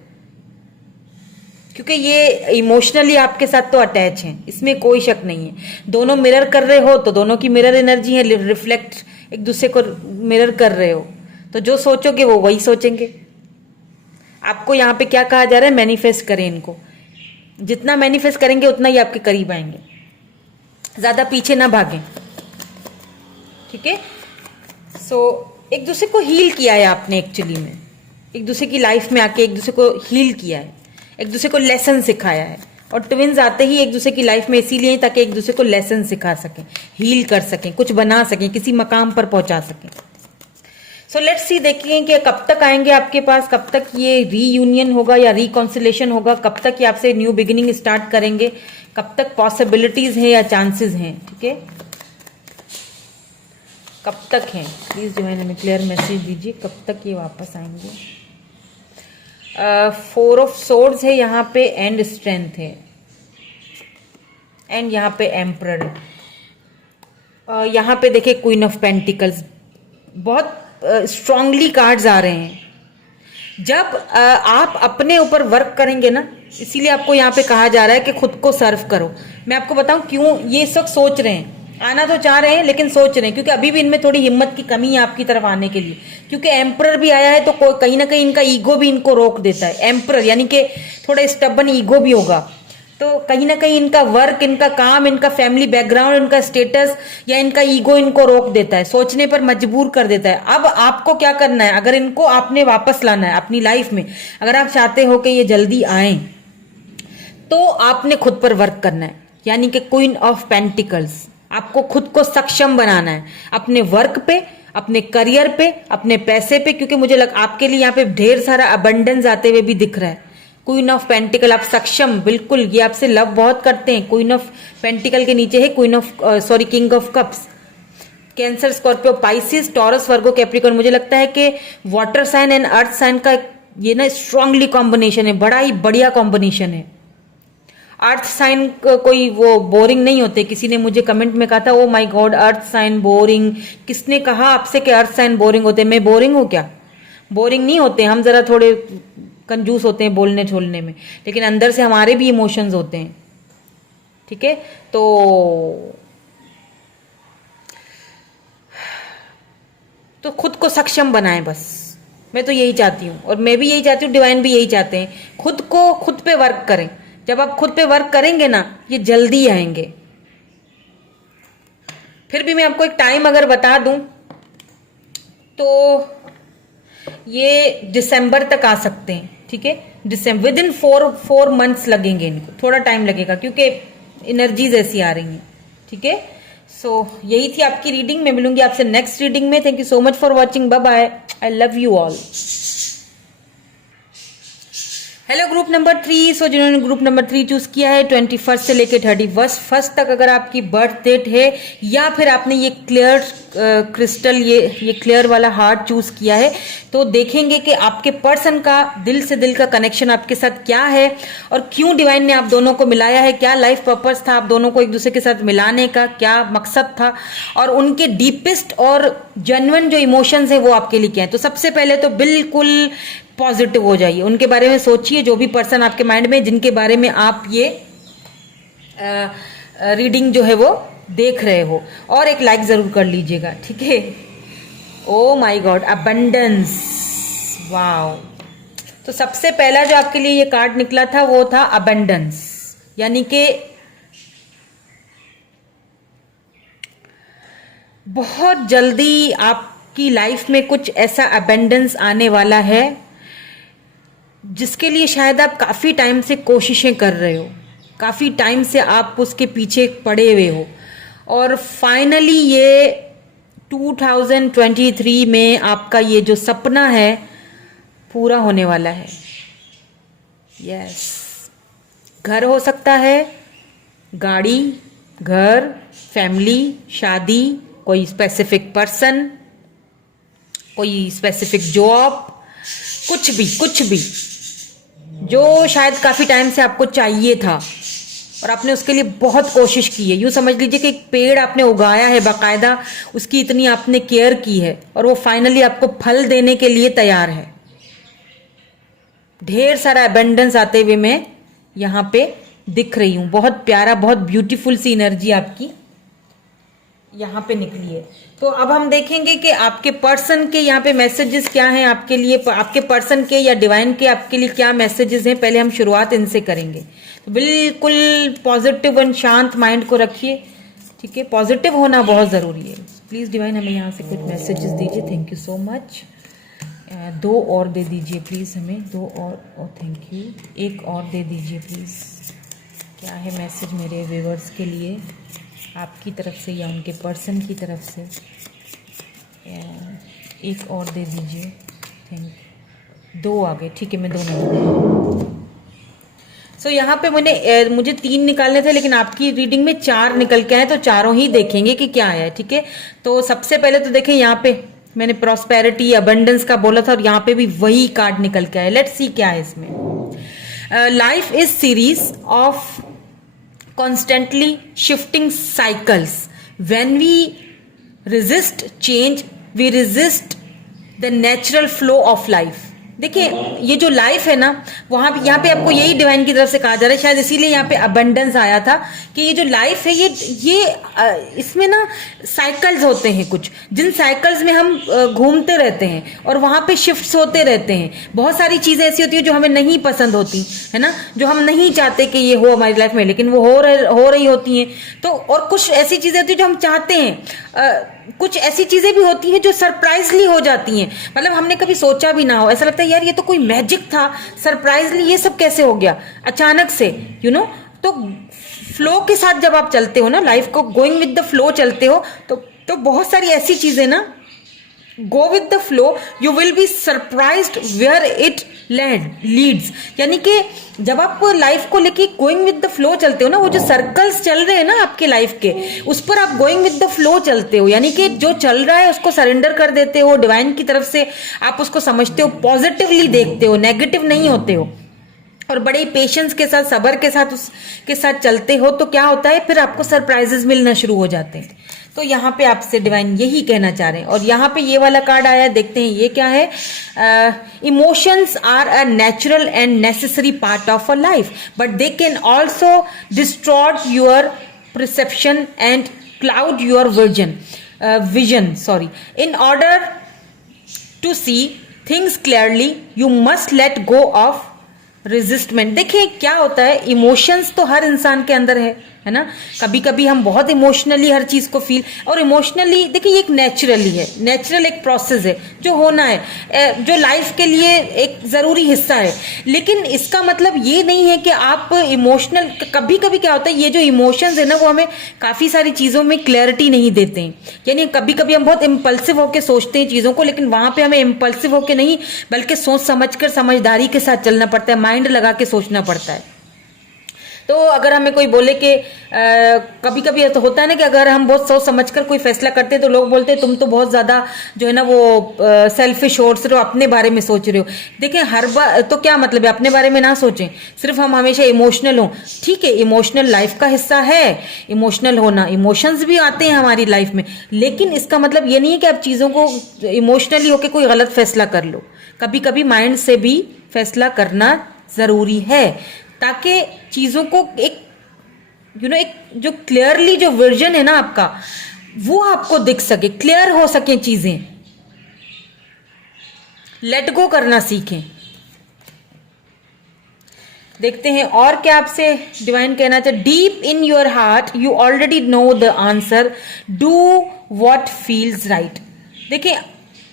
क्योंकि ये इमोशनली आपके साथ तो अटैच हैं, इसमें कोई शक नहीं है। दोनों मिरर कर रहे हो तो दोनों की मिरर एनर्जी है, रिफ्लेक्ट एक दूसरे को मिरर कर रहे हो, तो जो सोचोगे वो वही सोचेंगे। आपको यहाँ पे क्या कहा जा रहा है, मैनिफेस्ट करें इनको, जितना मैनिफेस्ट करेंगे उतना ही आपके करीब आएंगे, ज़्यादा पीछे ना भागें, ठीक है। सो एक दूसरे को हील किया है आपने, एक्चुअली में एक दूसरे की लाइफ में आके एक दूसरे को हील किया है, एक दूसरे को लेसन सिखाया है। और ट्विन्स आते ही एक दूसरे की लाइफ में इसीलिए ताकि एक दूसरे को लेसन सिखा सकें, हील कर सकें, कुछ बना सकें, किसी मकाम पर पहुंचा सकें। सो लेट्स सी, देखिए कि कब तक आएंगे आपके पास, कब तक ये रीयूनियन होगा या रिकॉन्सिलेशन होगा, कब तक ये आपसे न्यू बिगिनिंग स्टार्ट करेंगे, कब तक पॉसिबिलिटीज है या चांसेस हैं, ठीक है, कब तक हैं। प्लीज डिवाइन हमें क्लियर मैसेज दीजिए, कब तक ये वापस आएंगे। 4 ऑफ सोर्ड्स है यहाँ पे, एंड स्ट्रेंथ है, एंड यहाँ पे एम्परर है। यहाँ पे देखिए क्वीन ऑफ पेंटिकल्स, बहुत स्ट्रांगली कार्ड्स आ रहे हैं। जब आप अपने ऊपर वर्क करेंगे ना, इसीलिए आपको यहाँ पे कहा जा रहा है कि खुद को सर्व करो। मैं आपको बताऊं क्यों ये सब सोच रहे हैं, आना तो चाह रहे हैं लेकिन सोच रहे हैं, क्योंकि अभी भी इनमें थोड़ी हिम्मत की कमी है आपकी तरफ आने के लिए, क्योंकि एम्परर भी आया है, तो कहीं ना कहीं इनका ईगो भी इनको रोक देता है। एम्परर यानी कि थोड़ा स्टबन ईगो भी होगा, तो कहीं ना कहीं इनका वर्क, इनका काम, इनका फैमिली बैकग्राउंड, इनका स्टेटस या इनका ईगो इनको रोक देता है, सोचने पर मजबूर कर देता है। अब आपको क्या करना है, अगर इनको आपने वापस लाना है अपनी लाइफ में, अगर आप चाहते हो कि ये जल्दी आए, तो आपने खुद पर वर्क करना है, यानी कि क्वीन ऑफ पेंटिकल्स, आपको खुद को सक्षम बनाना है अपने वर्क पे, अपने करियर पे, अपने पैसे पे, क्योंकि मुझे आपके लिए यहाँ पे ढेर सारा अबंडेंस आते हुए भी दिख रहा है। क्वीन ऑफ पेंटिकल, आप सक्षम, बिल्कुल, ये आपसे लव बहुत करते हैं। क्वीन ऑफ पेंटिकल के नीचे है king of cups, Cancer, Scorpio, Pisces, Taurus, Virgo, Capricorn. मुझे लगता है कि water sign and earth sign का ये ना स्ट्रांगली कॉम्बिनेशन है, बड़ा ही बढ़िया कॉम्बिनेशन है। अर्थ साइन कोई वो बोरिंग नहीं होते। किसी ने मुझे कमेंट में कहा था, oh my god earth sign boring, किसने कहा आपसे कि अर्थ साइन बोरिंग होते? मैं बोरिंग हूँ क्या? बोरिंग नहीं होते, हम जरा थोड़े कंजूस होते हैं बोलने छोड़ने में, लेकिन अंदर से हमारे भी इमोशंस होते हैं, ठीक है। तो खुद को सक्षम बनाएं, बस मैं तो यही चाहती हूँ, और मैं भी यही चाहती हूँ, डिवाइन भी यही चाहते हैं। खुद पे वर्क करें। जब आप खुद पे वर्क करेंगे ना, ये जल्दी आएंगे। फिर भी मैं आपको एक टाइम अगर बता दूं तो ये दिसंबर तक आ सकते हैं, ठीक है। दिसंबर, विद इन 4 मंथ्स लगेंगे इनको, थोड़ा टाइम लगेगा क्योंकि एनर्जीज ऐसी आ रही हैं, ठीक है। सो यही थी आपकी रीडिंग। मैं मिलूंगी आपसे नेक्स्ट रीडिंग में। Thank you so much for watching, bye bye, I love you all. Hello group number 3। So जिन्होंने ग्रुप नंबर 3 चूज किया है, 21 से लेके 31 तक अगर आपकी बर्थ डेट है, या फिर आपने ये क्लियर क्रिस्टल, ये क्लियर वाला हार्ट चूज किया है, तो देखेंगे कि आपके पर्सन का दिल से दिल का कनेक्शन आपके साथ क्या है, और क्यों डिवाइन ने आप दोनों को मिलाया है, क्या लाइफ पर्पस था आप दोनों को एक दूसरे के साथ मिलाने का, क्या मकसद था, और उनके डीपेस्ट और जेन्युइन जो इमोशंस है वो आपके लिए क्या है। तो सबसे पहले तो बिल्कुल पॉजिटिव हो जाइए, उनके बारे में सोचिए, जो भी पर्सन आपके माइंड में, जिनके बारे में आप ये रीडिंग जो है वो देख रहे हो, और एक लाइक जरूर कर लीजिएगा, ठीक है। ओ माय गॉड, अबंडेंस, वाओ। तो सबसे पहला जो आपके लिए ये कार्ड निकला था वो था अबंडेंस, यानी कि बहुत जल्दी आपकी लाइफ में कुछ ऐसा अबेंडेंस आने वाला है जिसके लिए शायद आप काफ़ी टाइम से कोशिशें कर रहे हो, काफ़ी टाइम से आप उसके पीछे पड़े हुए हो, और फाइनली ये 2023 में आपका ये जो सपना है पूरा होने वाला है। यस, घर हो सकता है, गाड़ी, घर, फैमिली, शादी, कोई स्पेसिफिक पर्सन, कोई स्पेसिफिक जॉब, कुछ भी जो शायद काफ़ी टाइम से आपको चाहिए था और आपने उसके लिए बहुत कोशिश की है। यूँ समझ लीजिए कि एक पेड़ आपने उगाया है बाकायदा, उसकी इतनी आपने केयर की है और वो फाइनली आपको फल देने के लिए तैयार है। ढेर सारा एबंडेंस आते हुए मैं यहाँ पे दिख रही हूँ। बहुत प्यारा, बहुत ब्यूटीफुल सी एनर्जी आपकी यहाँ पे निकली है। तो अब हम देखेंगे कि आपके पर्सन के यहाँ पे मैसेजेस क्या हैं आपके लिए, आपके पर्सन के या डिवाइन के आपके लिए क्या मैसेजेस हैं। पहले हम शुरुआत इनसे करेंगे। तो बिल्कुल पॉजिटिव एंड शांत माइंड को रखिए, ठीक है। पॉजिटिव होना बहुत ज़रूरी है। प्लीज़ डिवाइन हमें यहाँ से कुछ मैसेजेस दीजिए। Thank you so much. 2 और दे दीजिए प्लीज़ हमें, 2 और थैंक यू। 1 और दे दीजिए प्लीज़। क्या है मैसेज मेरे व्यूअर्स के लिए आपकी तरफ से या उनके पर्सन की तरफ से? 1 और दे दीजिए। थैंक 2 आ गए, ठीक है, मैं 2 निकाल। सो यहाँ पे मुझे 3 निकालने थे, लेकिन आपकी रीडिंग में 4 निकल के आए, तो चारों ही देखेंगे कि क्या आया है, ठीक है। तो सबसे पहले तो देखें, यहाँ पे मैंने प्रॉस्पेरिटी, अबंडेंस का बोला था और यहाँ पे भी वही कार्ड निकल के आया। लेट्स सी क्या है इसमें। Life is series of constantly shifting cycles. When we resist change, we resist the natural flow of life. देखिए, ये जो लाइफ है ना, वहाँ पे यहाँ पे आपको यही डिवाइन की तरफ से कहा जा रहा है, शायद इसीलिए यहाँ पे अबंडेंस आया था कि ये जो लाइफ है ये इसमें ना साइकिल्स होते हैं कुछ, जिन साइकिल्स में हम घूमते रहते हैं और वहाँ पे शिफ्ट्स होते रहते हैं। बहुत सारी चीज़ें ऐसी होती है जो हमें नहीं पसंद होती है ना, जो हम नहीं चाहते कि ये हो हमारी लाइफ में, लेकिन वो हो रही होती हैं। तो और कुछ ऐसी चीज़ें होती है जो हम चाहते हैं, कुछ ऐसी चीजें भी होती हैं जो सरप्राइजली हो जाती हैं, मतलब हमने कभी सोचा भी ना हो। ऐसा लगता है यार ये तो कोई मैजिक था, सरप्राइजली ये सब कैसे हो गया अचानक से, तो फ्लो के साथ जब आप चलते हो ना, लाइफ को गोइंग विद द फ्लो चलते हो, तो बहुत सारी ऐसी चीजें ना, go with the flow, you will be surprised where it leads. यानी कि जब आप लाइफ को लेके गोइंग विद द फ्लो चलते हो ना, वो जो सर्कल्स चल रहे हैं ना आपके लाइफ के, उस पर आप गोइंग विद द फ्लो चलते हो, यानी कि जो चल रहा है उसको सरेंडर कर देते हो डिवाइन की तरफ से। आप उसको समझते हो, पॉजिटिवली देखते हो, नेगेटिव नहीं होते हो, और बड़े पेशेंस के साथ, सब्र के साथ उसके साथ चलते हो। तो क्या होता है, फिर आपको सरप्राइजेस मिलना शुरू हो जाते हैं। तो यहाँ पे आपसे डिवाइन यही कहना चाह रहे हैं। और यहाँ पे ये वाला कार्ड आया, देखते हैं ये क्या है। Emotions are a natural and necessary part of a life, but they can also distort your perception and cloud your vision. In order to see things clearly you must let go of resentment. देखिए क्या होता है, emotions तो हर इंसान के अंदर है ना। कभी कभी हम बहुत इमोशनली हर चीज को फील, और इमोशनली देखिए ये एक नेचुरली है, नेचुरल एक प्रोसेस है जो होना है, जो लाइफ के लिए एक जरूरी हिस्सा है। लेकिन इसका मतलब ये नहीं है कि आप इमोशनल, कभी कभी क्या होता है, ये जो इमोशंस है ना, वो हमें काफी सारी चीजों में क्लैरिटी नहीं देते हैं। यानी कभी कभी हम बहुत इम्पल्सिव होकर सोचते हैं चीजों को, लेकिन वहां पे हमें इम्पल्सिव होकर नहीं, बल्कि सोच समझकर, समझदारी के साथ चलना पड़ता है, माइंड लगा के सोचना पड़ता है। तो अगर हमें कोई बोले कि कभी कभी तो होता है ना कि अगर हम बहुत सोच समझकर कोई फैसला करते हैं तो लोग बोलते हैं तुम तो बहुत ज्यादा जो है ना वो सेल्फिश हो रहे हो, अपने बारे में सोच रहे हो। देखें हर बार तो क्या मतलब है, अपने बारे में ना सोचें, सिर्फ हम हमेशा इमोशनल हो। ठीक है, इमोशनल लाइफ का हिस्सा है, इमोशनल होना, इमोशंस भी आते हैं हमारी लाइफ में, लेकिन इसका मतलब ये नहीं है कि आप चीज़ों को इमोशनली होकर कोई गलत फैसला कर लो। कभी कभी माइंड से भी फैसला करना ज़रूरी है, ताकि चीज़ों को एक एक जो क्लियरली जो विजन है ना आपका, वो आपको दिख सके, क्लियर हो सके चीज़ें, लेट गो करना सीखें। देखते हैं और क्या आपसे डिवाइन कहना चाहे। Deep in your heart you already know the answer, do what feels right. देखिए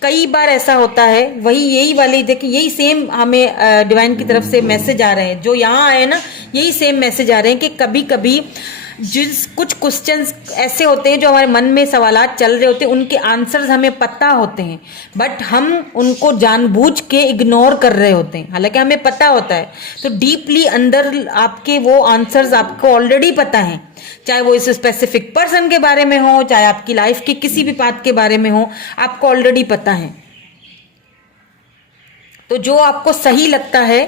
कई बार ऐसा होता है, वही यही वाली देखिए यही सेम हमें डिवाइन की तरफ से मैसेज आ रहे हैं, जो यहाँ आए ना यही सेम मैसेज आ रहे हैं कि कभी कभी जिस कुछ क्वेश्चंस ऐसे होते हैं जो हमारे मन में सवालात चल रहे होते हैं, उनके आंसर्स हमें पता होते हैं बट हम उनको जानबूझ के इग्नोर कर रहे होते हैं, हालांकि हमें पता होता है। तो डीपली अंदर आपके वो आंसर्स आपको ऑलरेडी पता हैं, चाहे वो इस स्पेसिफिक पर्सन के बारे में हो, चाहे आपकी लाइफ की किसी भी बात के बारे में हो, आपको ऑलरेडी पता है। तो जो आपको सही लगता है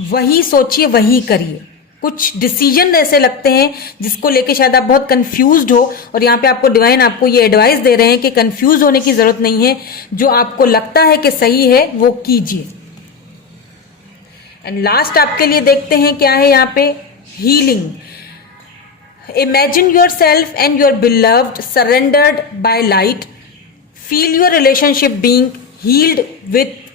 वही सोचिए, वही करिए। कुछ डिसीजन ऐसे लगते हैं जिसको लेके शायद आप बहुत कंफ्यूज्ड हो, और यहाँ पे आपको डिवाइन आपको ये एडवाइस दे रहे हैं कि कंफ्यूज होने की जरूरत नहीं है, जो आपको लगता है कि सही है वो कीजिए। एंड लास्ट आपके लिए देखते हैं क्या है यहाँ पे, healing. Imagine yourself and your beloved surrendered by light, feel your relationship being healed with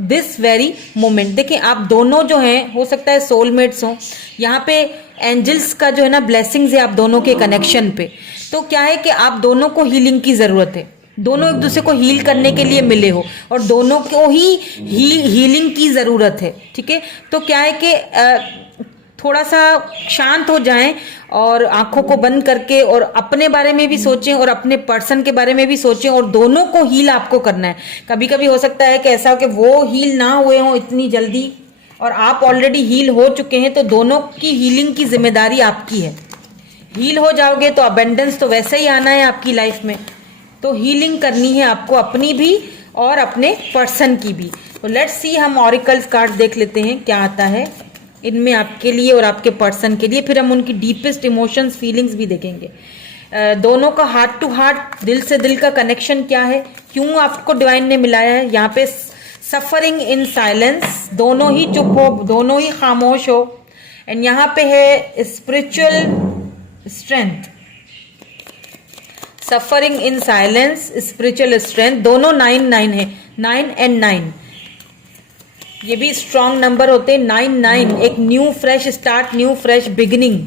this very moment. देखिए आप दोनों जो हैं, हो सकता है सोलमेट्स हो, यहाँ पे एंजल्स का जो है ना ब्लेसिंग्स है आप दोनों के कनेक्शन पे। तो क्या है कि आप दोनों को हीलिंग की जरूरत है, दोनों एक दूसरे को हील करने के लिए मिले हो और दोनों को ही हीलिंग की जरूरत है, ठीक है। तो क्या है कि थोड़ा सा शांत हो जाएं और आंखों को बंद करके और अपने बारे में भी सोचें और अपने पर्सन के बारे में भी सोचें, और दोनों को हील आपको करना है। कभी कभी हो सकता है कि ऐसा हो कि वो हील ना हुए हों इतनी जल्दी और आप ऑलरेडी हील हो चुके हैं, तो दोनों की हीलिंग की जिम्मेदारी आपकी है। हील हो जाओगे तो अबेंडेंस तो वैसे ही आना है आपकी लाइफ में, तो हीलिंग करनी है आपको अपनी भी और अपने पर्सन की भी। तो लेट्स सी, हम ऑरिकल्स कार्ड देख लेते हैं क्या आता है इनमें आपके लिए और आपके पर्सन के लिए, फिर हम उनकी डीपेस्ट इमोशंस फीलिंग्स भी देखेंगे। दोनों का हार्ट टू हार्ट, दिल से दिल का कनेक्शन क्या है, क्यों आपको डिवाइन ने मिलाया है। यहाँ पे सफरिंग इन साइलेंस, दोनों ही चुप हो, दोनों ही खामोश हो। एंड यहाँ पे है spiritual strength, suffering in silence, spiritual strength, दोनों 9-9 है, 9 and 9 ये भी स्ट्रॉन्ग नंबर होते हैं। 9-9 एक new fresh start, new fresh beginning.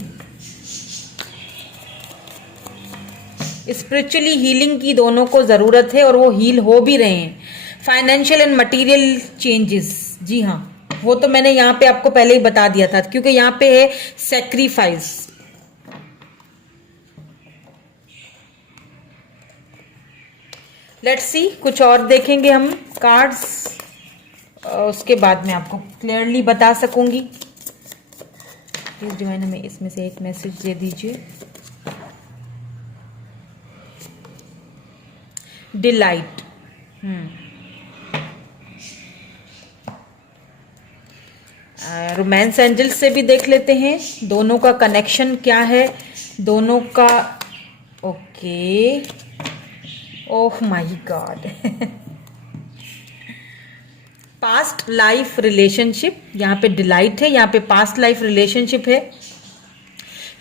Spiritually healing की दोनों को जरूरत है और वो हील हो भी रहे हैं। फाइनेंशियल एंड मटेरियल चेंजेस, जी हाँ वो तो मैंने यहाँ पे आपको पहले ही बता दिया था, क्योंकि यहाँ पे है सेक्रीफाइस। लेट्स सी, कुछ और देखेंगे हम कार्ड्स, उसके बाद मैं आपको क्लियरली बता सकूंगी। प्लीज डिवाइन हमें इसमें से एक मैसेज दे दीजिए। डिलाइट, रोमांस एंजल्स से भी देख लेते हैं दोनों का कनेक्शन क्या है, दोनों का। Okay, oh my god, past life relationship, यहाँ पे डिलाइट है, यहाँ पे पास्ट लाइफ रिलेशनशिप है।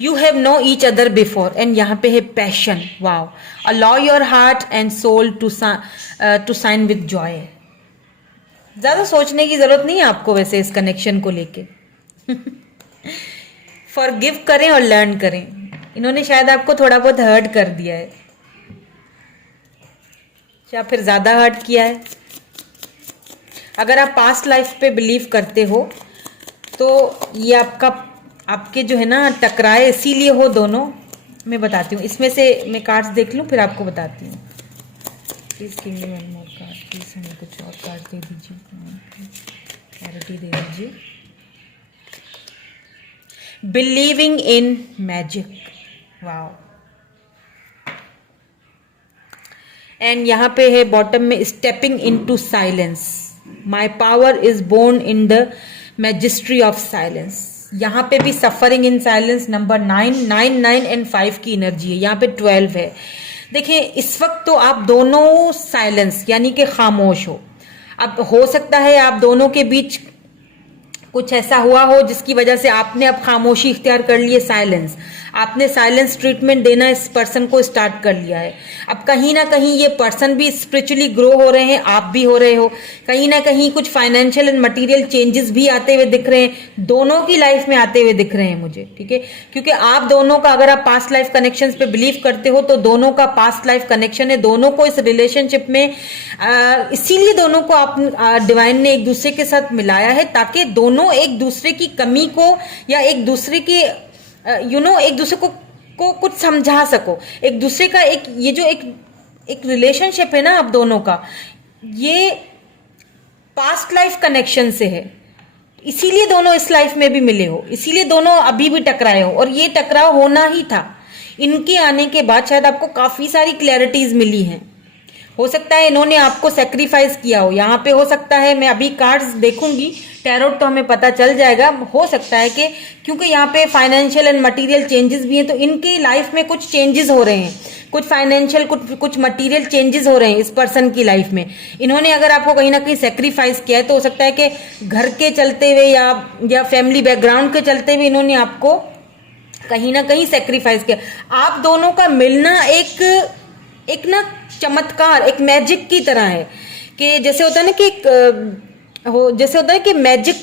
You have know each other before, and यहाँ पे है passion. Wow, allow your heart and soul to sign with joy. ज्यादा सोचने की जरूरत नहीं है आपको वैसे इस कनेक्शन को लेके। फॉरगिव करें और लर्न करें। इन्होंने शायद आपको थोड़ा बहुत हर्ट कर दिया है या फिर ज्यादा हर्ट किया है। अगर आप पास्ट लाइफ पे बिलीव करते हो तो ये आपके जो है ना टकराए इसीलिए हो दोनों। मैं बताती हूँ, इसमें से मैं कार्ड्स देख लूँ फिर आपको बताती हूँ। Please give me one more card, please हमें कुछ और कार्ड दे दीजिए, क्लैरिटी दे दीजिए। Believing in magic, wow. And यहाँ पे है बॉटम में stepping into silence, my power is born in the majesty of silence. यहाँ पे भी suffering in silence, number 9 and 5 की एनर्जी है, यहाँ पे 12 है। देखिए इस वक्त तो आप दोनों साइलेंस यानी कि खामोश हो। अब हो सकता है आप दोनों के बीच कुछ ऐसा हुआ हो जिसकी वजह से आपने अब खामोशी इख्तियार कर ली है, साइलेंस, आपने साइलेंस ट्रीटमेंट देना इस पर्सन को स्टार्ट कर लिया है। अब कहीं ना कहीं ये पर्सन भी स्पिरिचुअली ग्रो हो रहे हैं, आप भी हो रहे हो, कहीं ना कहीं कुछ फाइनेंशियल एंड मटेरियल चेंजेस भी आते हुए दिख रहे हैं, दोनों की लाइफ में आते हुए दिख रहे हैं मुझे, ठीक है। क्योंकि आप दोनों का, अगर आप पास्ट लाइफ कनेक्शंस पे बिलीव करते हो तो दोनों का पास्ट लाइफ कनेक्शन है, दोनों को इस रिलेशनशिप में इसीलिए दोनों को आप डिवाइन ने एक दूसरे के साथ मिलाया है, ताकि दोनों एक दूसरे की कमी को या एक दूसरे की एक दूसरे को कुछ समझा सको, एक दूसरे का ये जो एक रिलेशनशिप है ना आप दोनों का, ये पास्ट लाइफ कनेक्शन से है, इसीलिए दोनों इस लाइफ में भी मिले हो, इसीलिए दोनों अभी भी टकराए हो, और ये टकराव होना ही था। इनके आने के बाद शायद आपको काफी सारी क्लैरिटीज मिली हैं। हो सकता है इन्होंने आपको सेक्रीफाइस किया हो, यहाँ पे हो सकता है, मैं अभी कार्ड्स देखूंगी, टैरोट तो हमें पता चल जाएगा, हो सकता है कि क्योंकि यहाँ पे फाइनेंशियल एंड मटेरियल चेंजेस भी हैं, तो इनकी लाइफ में कुछ चेंजेस हो रहे हैं, कुछ फाइनेंशियल कुछ मटेरियल चेंजेस हो रहे हैं इस पर्सन की लाइफ में। इन्होंने अगर आपको कहीं ना कहीं सेक्रीफाइस किया है तो हो सकता है कि घर के चलते हुए या फैमिली बैकग्राउंड के चलते हुए इन्होंने आपको कहीं ना कहीं सेक्रीफाइस किया। आप दोनों का मिलना एक ना चमत्कार, एक मैजिक की तरह है, कि जैसे होता है ना कि जैसे होता है कि मैजिक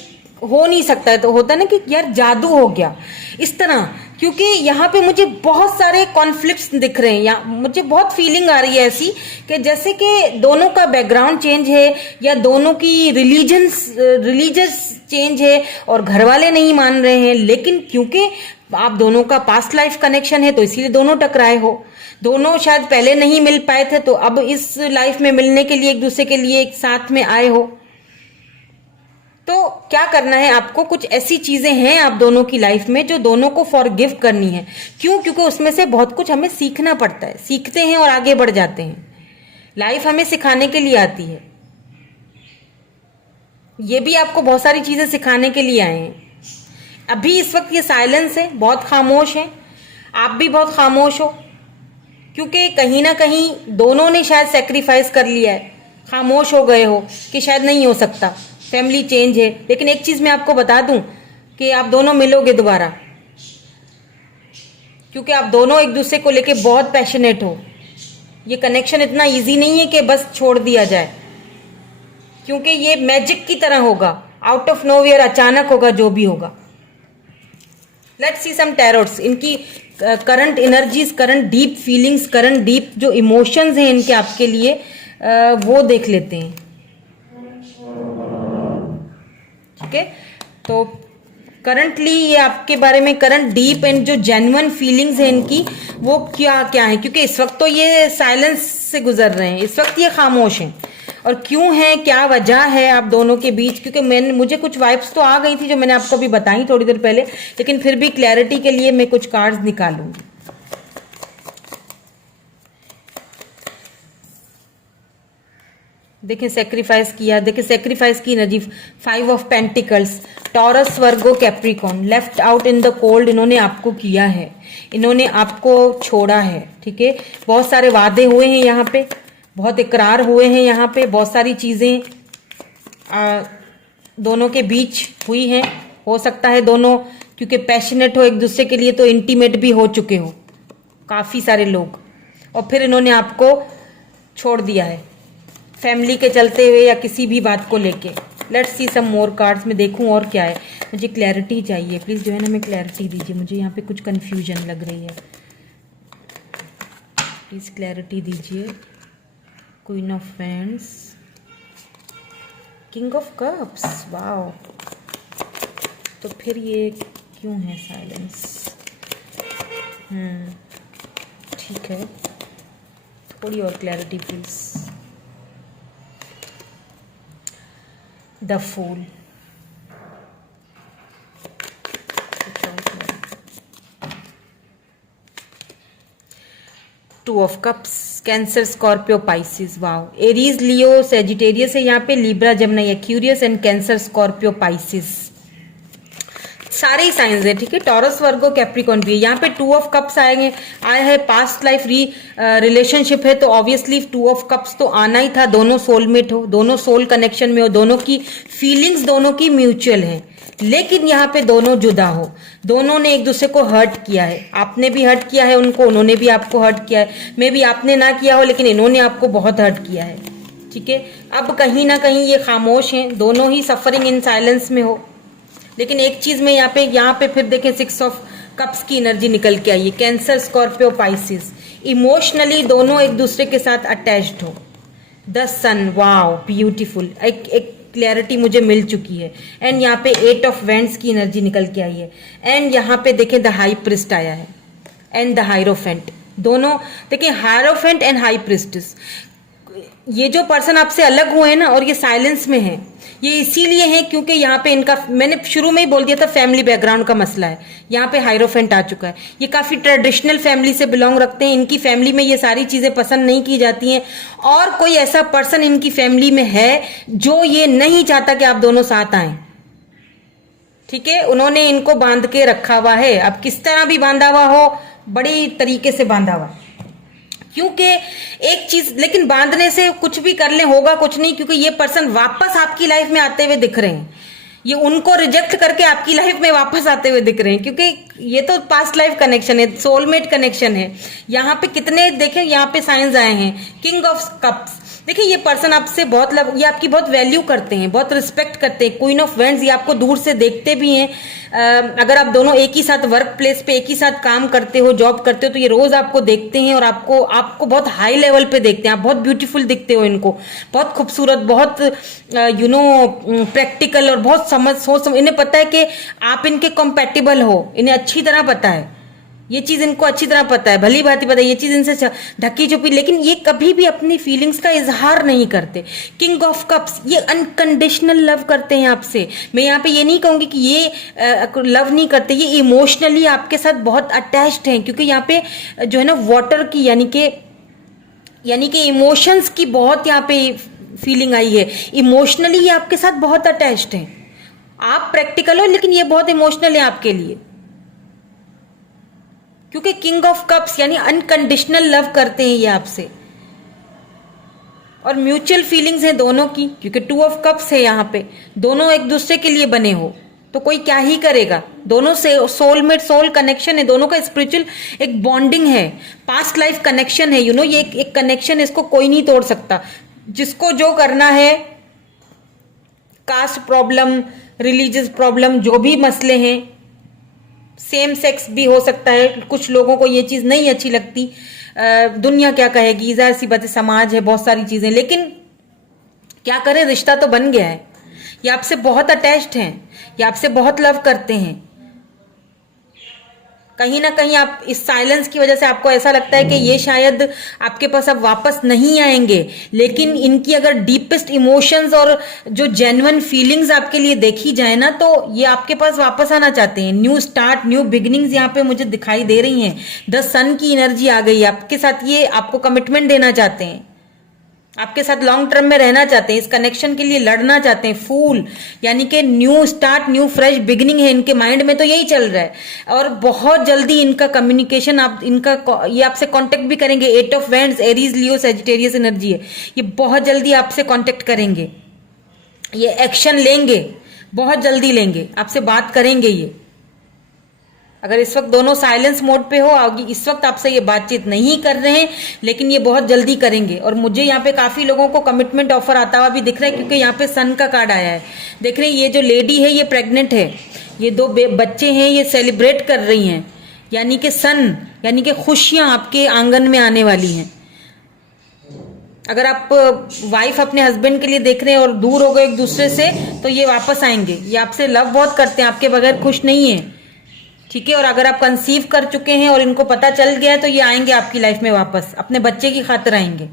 हो नहीं सकता है, तो होता है ना कि यार जादू हो गया, इस तरह। क्योंकि यहाँ पे मुझे बहुत सारे कॉन्फ्लिक्ट्स दिख रहे हैं, यहाँ मुझे बहुत फीलिंग आ रही है ऐसी कि जैसे कि दोनों का बैकग्राउंड चेंज है, या दोनों की रिलीजियस चेंज है, और घर वाले नहीं मान रहे हैं, लेकिन क्योंकि आप दोनों का पास्ट लाइफ कनेक्शन है तो इसीलिए दोनों टकराए हो। दोनों शायद पहले नहीं मिल पाए थे, तो अब इस लाइफ में मिलने के लिए एक दूसरे के लिए एक साथ में आए हो। तो क्या करना है आपको, कुछ ऐसी चीजें हैं आप दोनों की लाइफ में जो दोनों को फॉरगिव करनी है। क्यों? क्योंकि उसमें से बहुत कुछ हमें सीखना पड़ता है, सीखते हैं और आगे बढ़ जाते हैं। लाइफ हमें सिखाने के लिए आती है, ये भी आपको बहुत सारी चीजें सिखाने के लिए आए हैं। अभी इस वक्त ये साइलेंस है, बहुत खामोश है, आप भी बहुत खामोश हो, क्योंकि कहीं ना कहीं दोनों ने शायद सेक्रीफाइस कर लिया है, खामोश हो गए हो कि शायद नहीं हो सकता, फैमिली चेंज है। लेकिन एक चीज मैं आपको बता दूं कि आप दोनों मिलोगे दोबारा, क्योंकि आप दोनों एक दूसरे को लेके बहुत पैशनेट हो। ये कनेक्शन इतना इजी नहीं है कि बस छोड़ दिया जाए, क्योंकि ये मैजिक की तरह होगा, आउट ऑफ नोवेयर अचानक होगा जो भी होगा। लेट्स सी सम टैरोट्स, इनकी current energies, current deep feelings, current deep जो इमोशंस हैं इनके आपके लिए, वो देख लेते हैं। ठीक है, तो करंटली ये आपके बारे में करंट डीप एंड जो जेन्युइन फीलिंग्स हैं इनकी, वो क्या क्या है। क्योंकि इस वक्त तो ये साइलेंस से गुजर रहे हैं, इस वक्त ये खामोश हैं। और क्यों है, क्या वजह है आप दोनों के बीच, क्योंकि मुझे कुछ वाइब्स तो आ गई थी जो मैंने आपको अभी बताई थोड़ी देर पहले, लेकिन फिर भी क्लैरिटी के लिए मैं कुछ कार्ड्स निकालूंगी। देखिए सेक्रीफाइस किया, देखिए सेक्रीफाइस की energy, 5 of pentacles, Taurus, Virgo, Capricorn, left out in the cold, इन्होंने आपको किया है, इन्होंने आपको छोड़ा है। ठीक है, बहुत सारे वादे हुए हैं यहाँ पे, बहुत इकरार हुए हैं यहाँ पे, बहुत सारी चीजें दोनों के बीच हुई हैं। हो सकता है दोनों क्योंकि पैशनेट हो एक दूसरे के लिए, तो इंटीमेट भी हो चुके हो काफी सारे लोग, और फिर इन्होंने आपको छोड़ दिया है फैमिली के चलते हुए या किसी भी बात को लेके। Let's see some more cards, में देखूं और क्या है। मुझे क्लैरिटी चाहिए, प्लीज जो है ना, हमें क्लैरिटी दीजिए, मुझे यहाँ पे कुछ कंफ्यूजन लग रही है, प्लीज क्लैरिटी दीजिए। Queen of wands, king of cups, wow, तो फिर ये क्यों है साइलेंस? ठीक है, थोड़ी और clarity please. The fool, two of cups, Cancer, Scorpio, Pisces, wow, Aries, Leo, Sagittarius है यहाँ पे, Libra, Gemini, Aquarius and Cancer, Scorpio, Pisces, सारे ही साइंस है। ठीक है, टॉरस, वर्गो, कैप्रिकॉर्न भी है यहाँ पे। 2 ऑफ कप्स आए है, पास्ट लाइफ रिलेशनशिप है, तो ऑब्वियसली 2 ऑफ कप्स तो आना ही था। दोनों सोलमेट हो, दोनों सोल कनेक्शन में हो, दोनों की फीलिंग्स दोनों की म्यूचुअल है। लेकिन यहाँ पे दोनों जुदा हो, दोनों ने एक दूसरे को हर्ट किया है, आपने भी हर्ट किया है उनको, उन्होंने भी आपको हर्ट किया है, मे बी आपने ना किया हो लेकिन इन्होंने आपको बहुत हर्ट किया है, ठीक है। अब कहीं ना कहीं ये खामोश हैं, दोनों ही सफरिंग इन साइलेंस में हो। लेकिन एक चीज में यहाँ पे फिर देखें 6 ऑफ कप्स की एनर्जी निकल के आई है, कैंसर, स्कॉर्पियो, पाइसिस, इमोशनली दोनों एक दूसरे के साथ अटैच्ड हो। द सन, वाओ ब्यूटीफुल, एक क्लैरिटी मुझे मिल चुकी है। एंड यहाँ पे 8 ऑफ वेंट्स की एनर्जी निकल के आई है। एंड यहाँ पे देखें द हाई प्रिस्ट आया है एंड द हायरोफेंट, दोनों देखिए, हायरोफेंट एंड हाई प्रिस्टेस। ये जो पर्सन आपसे अलग हुए हैं ना और ये साइलेंस में है, ये इसीलिए है क्योंकि यहाँ पे इनका, मैंने शुरू में ही बोल दिया था, फैमिली बैकग्राउंड का मसला है। यहाँ पे हायरोफेंट आ चुका है, ये काफी ट्रेडिशनल फैमिली से बिलोंग रखते हैं, इनकी फैमिली में ये सारी चीजें पसंद नहीं की जाती हैं। और कोई ऐसा पर्सन इनकी फैमिली में है जो ये नहीं चाहता कि आप दोनों साथ आए, ठीक है। उन्होंने इनको बांध के रखा हुआ है, अब किस तरह भी बांधा हुआ हो, बड़ी तरीके से बांधा हुआ, क्योंकि एक चीज, लेकिन बांधने से कुछ भी कर ले होगा कुछ नहीं, क्योंकि ये पर्सन वापस आपकी लाइफ में आते हुए दिख रहे हैं, ये उनको रिजेक्ट करके आपकी लाइफ में वापस आते हुए दिख रहे हैं, क्योंकि ये तो पास्ट लाइफ कनेक्शन है, सोलमेट कनेक्शन है। यहाँ पे कितने देखें, यहाँ पे साइंस आए हैं, किंग ऑफ कप्स। देखिए ये पर्सन आपसे बहुत ये आपकी बहुत वैल्यू करते हैं, बहुत रिस्पेक्ट करते हैं। क्वीन ऑफ वेंड्स, ये आपको दूर से देखते भी हैं। अगर आप दोनों एक ही साथ वर्क प्लेस पे एक ही साथ काम करते हो, जॉब करते हो, तो ये रोज आपको देखते हैं और आपको बहुत हाई लेवल पे देखते हैं। आप बहुत ब्यूटीफुल दिखते हो इनको, बहुत खूबसूरत, बहुत प्रैक्टिकल और बहुत सोच इन्हें पता है कि आप इनके कंपैटिबल हो, इन्हें अच्छी तरह पता है, ये चीज इनको अच्छी तरह पता है, भली भांति पता है, ये चीज इनसे ढकी छुपी, लेकिन ये कभी भी अपनी फीलिंग्स का इजहार नहीं करते। किंग ऑफ कप्स, ये अनकंडीशनल लव करते हैं आपसे। मैं यहाँ पे ये नहीं कहूंगी कि ये लव नहीं करते, ये इमोशनली आपके साथ बहुत अटैच्ड हैं, क्योंकि यहाँ पे जो है ना वाटर की यानी कि इमोशंस की बहुत यहाँ पे फीलिंग आई है। इमोशनली ये आपके साथ बहुत अटैच्ड हैं। आप प्रैक्टिकल हो लेकिन ये बहुत इमोशनल है आपके लिए, क्योंकि किंग ऑफ कप्स यानी अनकंडीशनल लव करते हैं ये आपसे, और म्यूचुअल फीलिंग्स हैं दोनों की, क्योंकि 2 ऑफ कप्स है यहाँ पे। दोनों एक दूसरे के लिए बने हो तो कोई क्या ही करेगा, दोनों से सोलमेट, सोल कनेक्शन है, दोनों का स्पिरिचुअल एक बॉन्डिंग है, पास्ट लाइफ कनेक्शन है, ये एक कनेक्शन, इसको कोई नहीं तोड़ सकता। जिसको जो करना है, कास्ट प्रॉब्लम, रिलीजियस प्रॉब्लम, जो भी मसले हैं, सेम सेक्स भी हो सकता है, कुछ लोगों को ये चीज नहीं अच्छी लगती, दुनिया क्या कहेगी, जाहिर सी बात है, समाज है, बहुत सारी चीजें, लेकिन क्या करें, रिश्ता तो बन गया है। ये आपसे बहुत अटैच्ड हैं, ये आपसे बहुत लव करते हैं। कहीं ना कहीं आप इस साइलेंस की वजह से आपको ऐसा लगता है कि ये शायद आपके पास अब वापस नहीं आएंगे, लेकिन इनकी अगर डीपेस्ट इमोशंस और जो जेन्युइन फीलिंग्स आपके लिए देखी जाए ना, तो ये आपके पास वापस आना चाहते हैं। न्यू स्टार्ट, न्यू बिगिनिंग्स यहाँ पे मुझे दिखाई दे रही हैं। द सन की एनर्जी आ गई आपके साथ, ये आपको कमिटमेंट देना चाहते हैं, आपके साथ लॉन्ग टर्म में रहना चाहते हैं, इस कनेक्शन के लिए लड़ना चाहते हैं। फूल यानी कि new start, new fresh beginning है इनके माइंड में, तो यही चल रहा है। और बहुत जल्दी इनका कम्युनिकेशन, ये आपसे कांटेक्ट भी करेंगे। 8 of vends, Aries, Leo, Sagittarius energy है, ये बहुत जल्दी आपसे कांटेक्ट करेंगे, ये एक्शन लेंगे, बहुत जल्दी लेंगे, आपसे बात करेंगे। ये अगर इस वक्त दोनों साइलेंस मोड पे हो, इस वक्त आपसे ये बातचीत नहीं कर रहे हैं, लेकिन ये बहुत जल्दी करेंगे। और मुझे यहाँ पे काफी लोगों को कमिटमेंट ऑफर आता हुआ भी दिख रहा है, क्योंकि यहाँ पे सन का कार्ड आया है। देख रहे हैं, ये जो लेडी है ये प्रेग्नेंट है, ये 2 बच्चे हैं, ये सेलिब्रेट कर रही हैं, यानी कि सन यानी कि खुशियां आपके आंगन में आने वाली हैं। अगर आप वाइफ अपने हस्बैंड के लिए देख रहे हैं और दूर हो गए एक दूसरे से, तो ये वापस आएंगे, ये आपसे लव बहुत करते हैं, आपके बगैर खुश नहीं है, ठीक है। और अगर आप कंसीव कर चुके हैं और इनको पता चल गया है, तो ये आएंगे आपकी लाइफ में वापस, अपने बच्चे की खातिर आएंगे,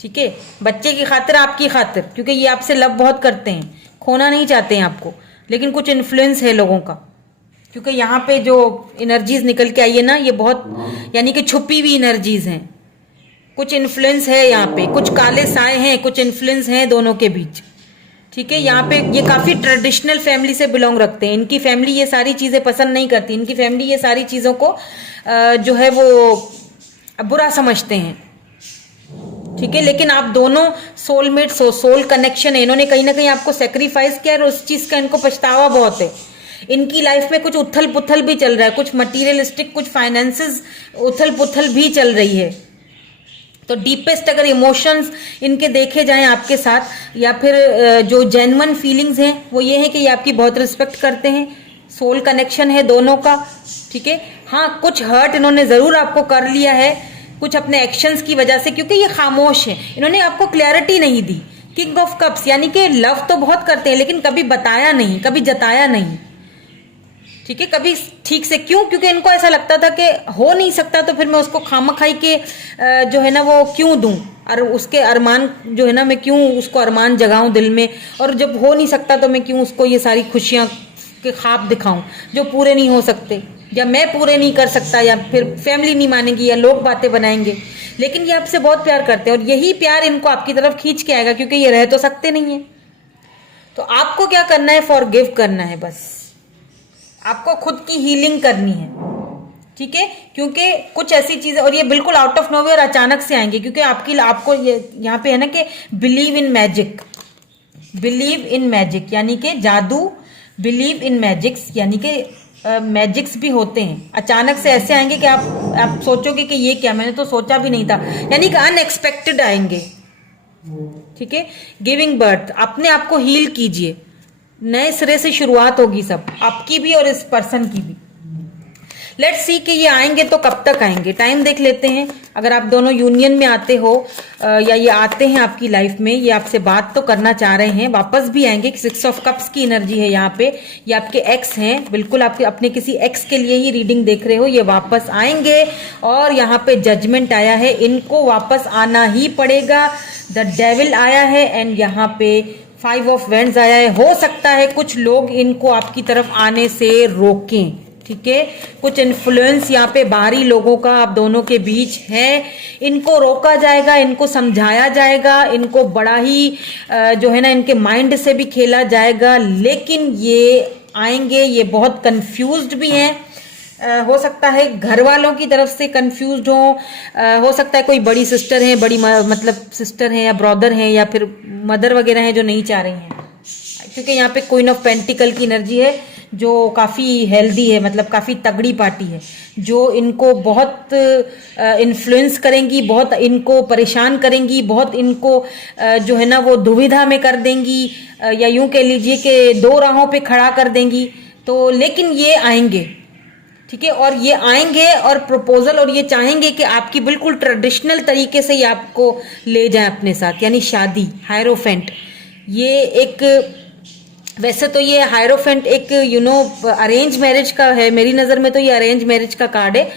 ठीक है, बच्चे की खातिर, आपकी खातिर, क्योंकि ये आपसे लव बहुत करते हैं, खोना नहीं चाहते हैं आपको। लेकिन कुछ इन्फ्लुएंस है लोगों का, क्योंकि यहाँ पे जो एनर्जीज निकल के आई है ना, ये बहुत यानी कि छुपी हुई एनर्जीज हैं, कुछ इन्फ्लुएंस है यहाँ पे, कुछ काले साए हैं, कुछ इन्फ्लुएंस हैं दोनों के बीच, ठीक है। यहाँ पे ये काफी ट्रेडिशनल फैमिली से बिलोंग रखते हैं, इनकी फैमिली ये सारी चीजें पसंद नहीं करती, इनकी फैमिली ये सारी चीजों को जो है वो बुरा समझते हैं, ठीक है, लेकिन आप दोनों सोलमेट्स हो, सोल कनेक्शन है, इन्होंने कहीं ना कहीं आपको सेक्रीफाइस किया और उस चीज का इनको पछतावा बहुत है। इनकी लाइफ में कुछ उथल पुथल भी चल रहा है, कुछ मटीरियलिस्टिक, कुछ फाइनेंसेस उथल पुथल भी चल रही है। तो डीपेस्ट अगर इमोशंस इनके देखे जाएं आपके साथ, या फिर जो जेन्युइन फीलिंग्स हैं वो ये है कि ये आपकी बहुत रिस्पेक्ट करते हैं, सोल कनेक्शन है दोनों का। ठीक है, हाँ कुछ हर्ट इन्होंने जरूर आपको कर लिया है, कुछ अपने एक्शंस की वजह से, क्योंकि ये खामोश है, इन्होंने आपको क्लैरिटी नहीं दी। किंग ऑफ कप्स यानी कि लव तो बहुत करते हैं लेकिन कभी बताया नहीं, कभी जताया नहीं। ठीक है, कभी ठीक से, क्यों? क्योंकि इनको ऐसा लगता था कि हो नहीं सकता तो फिर मैं उसको खामखाई के जो है ना वो क्यों दूं, और उसके अरमान जो है ना मैं क्यों उसको अरमान जगाऊं दिल में, और जब हो नहीं सकता तो मैं क्यों उसको ये सारी खुशियां के ख्वाब दिखाऊं जो पूरे नहीं हो सकते, या मैं पूरे नहीं कर सकता, या फिर फैमिली नहीं मानेगी, या लोग बातें बनाएंगे। लेकिन ये आपसे बहुत प्यार करते हैं और यही प्यार इनको आपकी तरफ खींच के आएगा, क्योंकि ये रह तो सकते नहीं है। तो आपको क्या करना है? फॉरगिव करना है, बस आपको खुद की हीलिंग करनी है। ठीक है, क्योंकि कुछ ऐसी चीजें, और ये बिल्कुल आउट ऑफ नोवेयर अचानक से आएंगे, क्योंकि आपको यहाँ पे है ना कि believe in magic, believe in magic यानी कि जादू, बिलीव इन मैजिक्स यानी कि मैजिक्स भी होते हैं। अचानक से ऐसे आएंगे कि आप सोचोगे कि ये क्या, मैंने तो सोचा भी नहीं था, यानी कि अनएक्सपेक्टेड आएंगे। ठीक है, गिविंग बर्थ, अपने आप को हील कीजिए, नए सिरे से शुरुआत होगी, सब आपकी भी और इस पर्सन की भी। लेट्स सी कि ये आएंगे तो कब तक आएंगे, टाइम देख लेते हैं। अगर आप दोनों यूनियन में आते हो या ये आते हैं आपकी लाइफ में, ये आपसे बात तो करना चाह रहे हैं, वापस भी आएंगे। 6 ऑफ कप्स की एनर्जी है यहाँ पे, ये आपके एक्स हैं, बिल्कुल आपके अपने किसी एक्स के लिए ही रीडिंग देख रहे हो, ये वापस आएंगे। और यहाँ पे जजमेंट आया है, इनको वापस आना ही पड़ेगा। द डेविल आया है एंड यहाँ पे 5 ऑफ वेंड्स आया है। हो सकता है कुछ लोग इनको आपकी तरफ आने से रोकें। ठीक है, कुछ इन्फ्लुएंस यहाँ पे बाहरी लोगों का आप दोनों के बीच है, इनको रोका जाएगा, इनको समझाया जाएगा, इनको बड़ा ही जो है ना इनके माइंड से भी खेला जाएगा। लेकिन ये आएंगे, ये बहुत कंफ्यूज्ड भी हैं। हो सकता है घर वालों की तरफ से कंफ्यूज्ड हो सकता है कोई बड़ी सिस्टर है, बड़ी मतलब सिस्टर है या ब्रदर है या फिर मदर वगैरह है जो नहीं चाह रही हैं, क्योंकि यहाँ पे क्वीन ऑफ पेंटिकल की एनर्जी है जो काफ़ी हेल्दी है, मतलब काफ़ी तगड़ी पार्टी है, जो इनको बहुत इन्फ्लुएंस करेंगी, बहुत इनको परेशान करेंगी, बहुत इनको जो है ना वो दुविधा में कर देंगी, या यूं कह लीजिए कि 2 राहों पे खड़ा कर देंगी। तो लेकिन ये आएंगे, ठीक है, और ये आएंगे और प्रपोजल, और ये चाहेंगे कि आपकी बिल्कुल ट्रेडिशनल तरीके से ये आपको ले जाए अपने साथ, यानी शादी। हायरोफेंट, ये एक, वैसे तो ये हायरोफेंट एक अरेंज मैरिज का है, मेरी नज़र में तो ये अरेंज मैरिज का कार्ड है,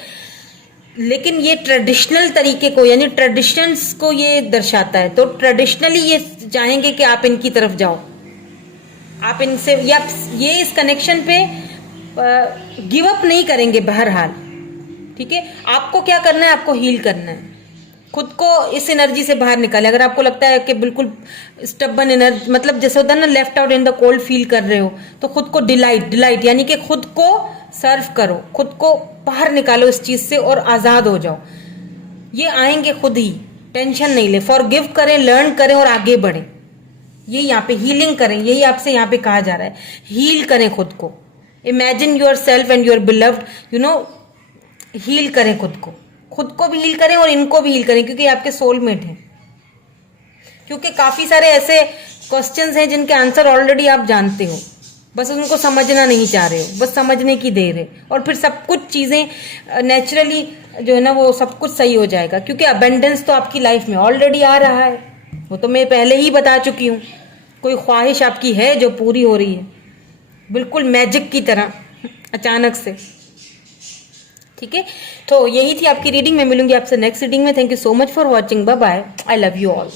लेकिन ये ट्रेडिशनल तरीके को यानी ट्रेडिशंस को ये दर्शाता है। तो ट्रेडिशनली ये चाहेंगे कि आप इनकी तरफ जाओ, आप इनसे, या ये इस कनेक्शन पे गिव अप नहीं करेंगे बहरहाल। ठीक है, आपको क्या करना है? आपको हील करना है, खुद को इस एनर्जी से बाहर निकाले। अगर आपको लगता है कि बिल्कुल स्टबन एनर्जी, मतलब जैसे होता है ना left out in the cold feel कर रहे हो, तो खुद को डिलाइट यानी कि खुद को सर्व करो, खुद को बाहर निकालो इस चीज से और आजाद हो जाओ। ये आएंगे खुद ही, टेंशन नहीं ले, फॉरगिव करें, लर्न करें और आगे बढ़ें। ये यहाँ पे हीलिंग करें, यही आपसे यहाँ पे कहा जा रहा है, हील करें खुद को। Imagine yourself and your beloved, heal करें खुद को भी हील करें और इनको भी हील करें, क्योंकि आपके सोलमेट हैं। क्योंकि काफी सारे ऐसे क्वेश्चंस हैं जिनके आंसर ऑलरेडी आप जानते हो, बस उनको समझना नहीं चाह रहे हो, बस समझने की देर है, और फिर सब कुछ चीजें नेचुरली जो है ना वो सब कुछ सही हो जाएगा। क्योंकि अबेंडेंस तो आपकी लाइफ में ऑलरेडी आ रहा है, वो तो मैं पहले ही बता चुकी हूँ। कोई ख्वाहिश आपकी है जो पूरी हो रही है, बिल्कुल मैजिक की तरह अचानक से। ठीक है, तो यही थी आपकी रीडिंग। मैं मिलूंगी आपसे नेक्स्ट रीडिंग में। Thank you so much for watching, bye bye, I love you all.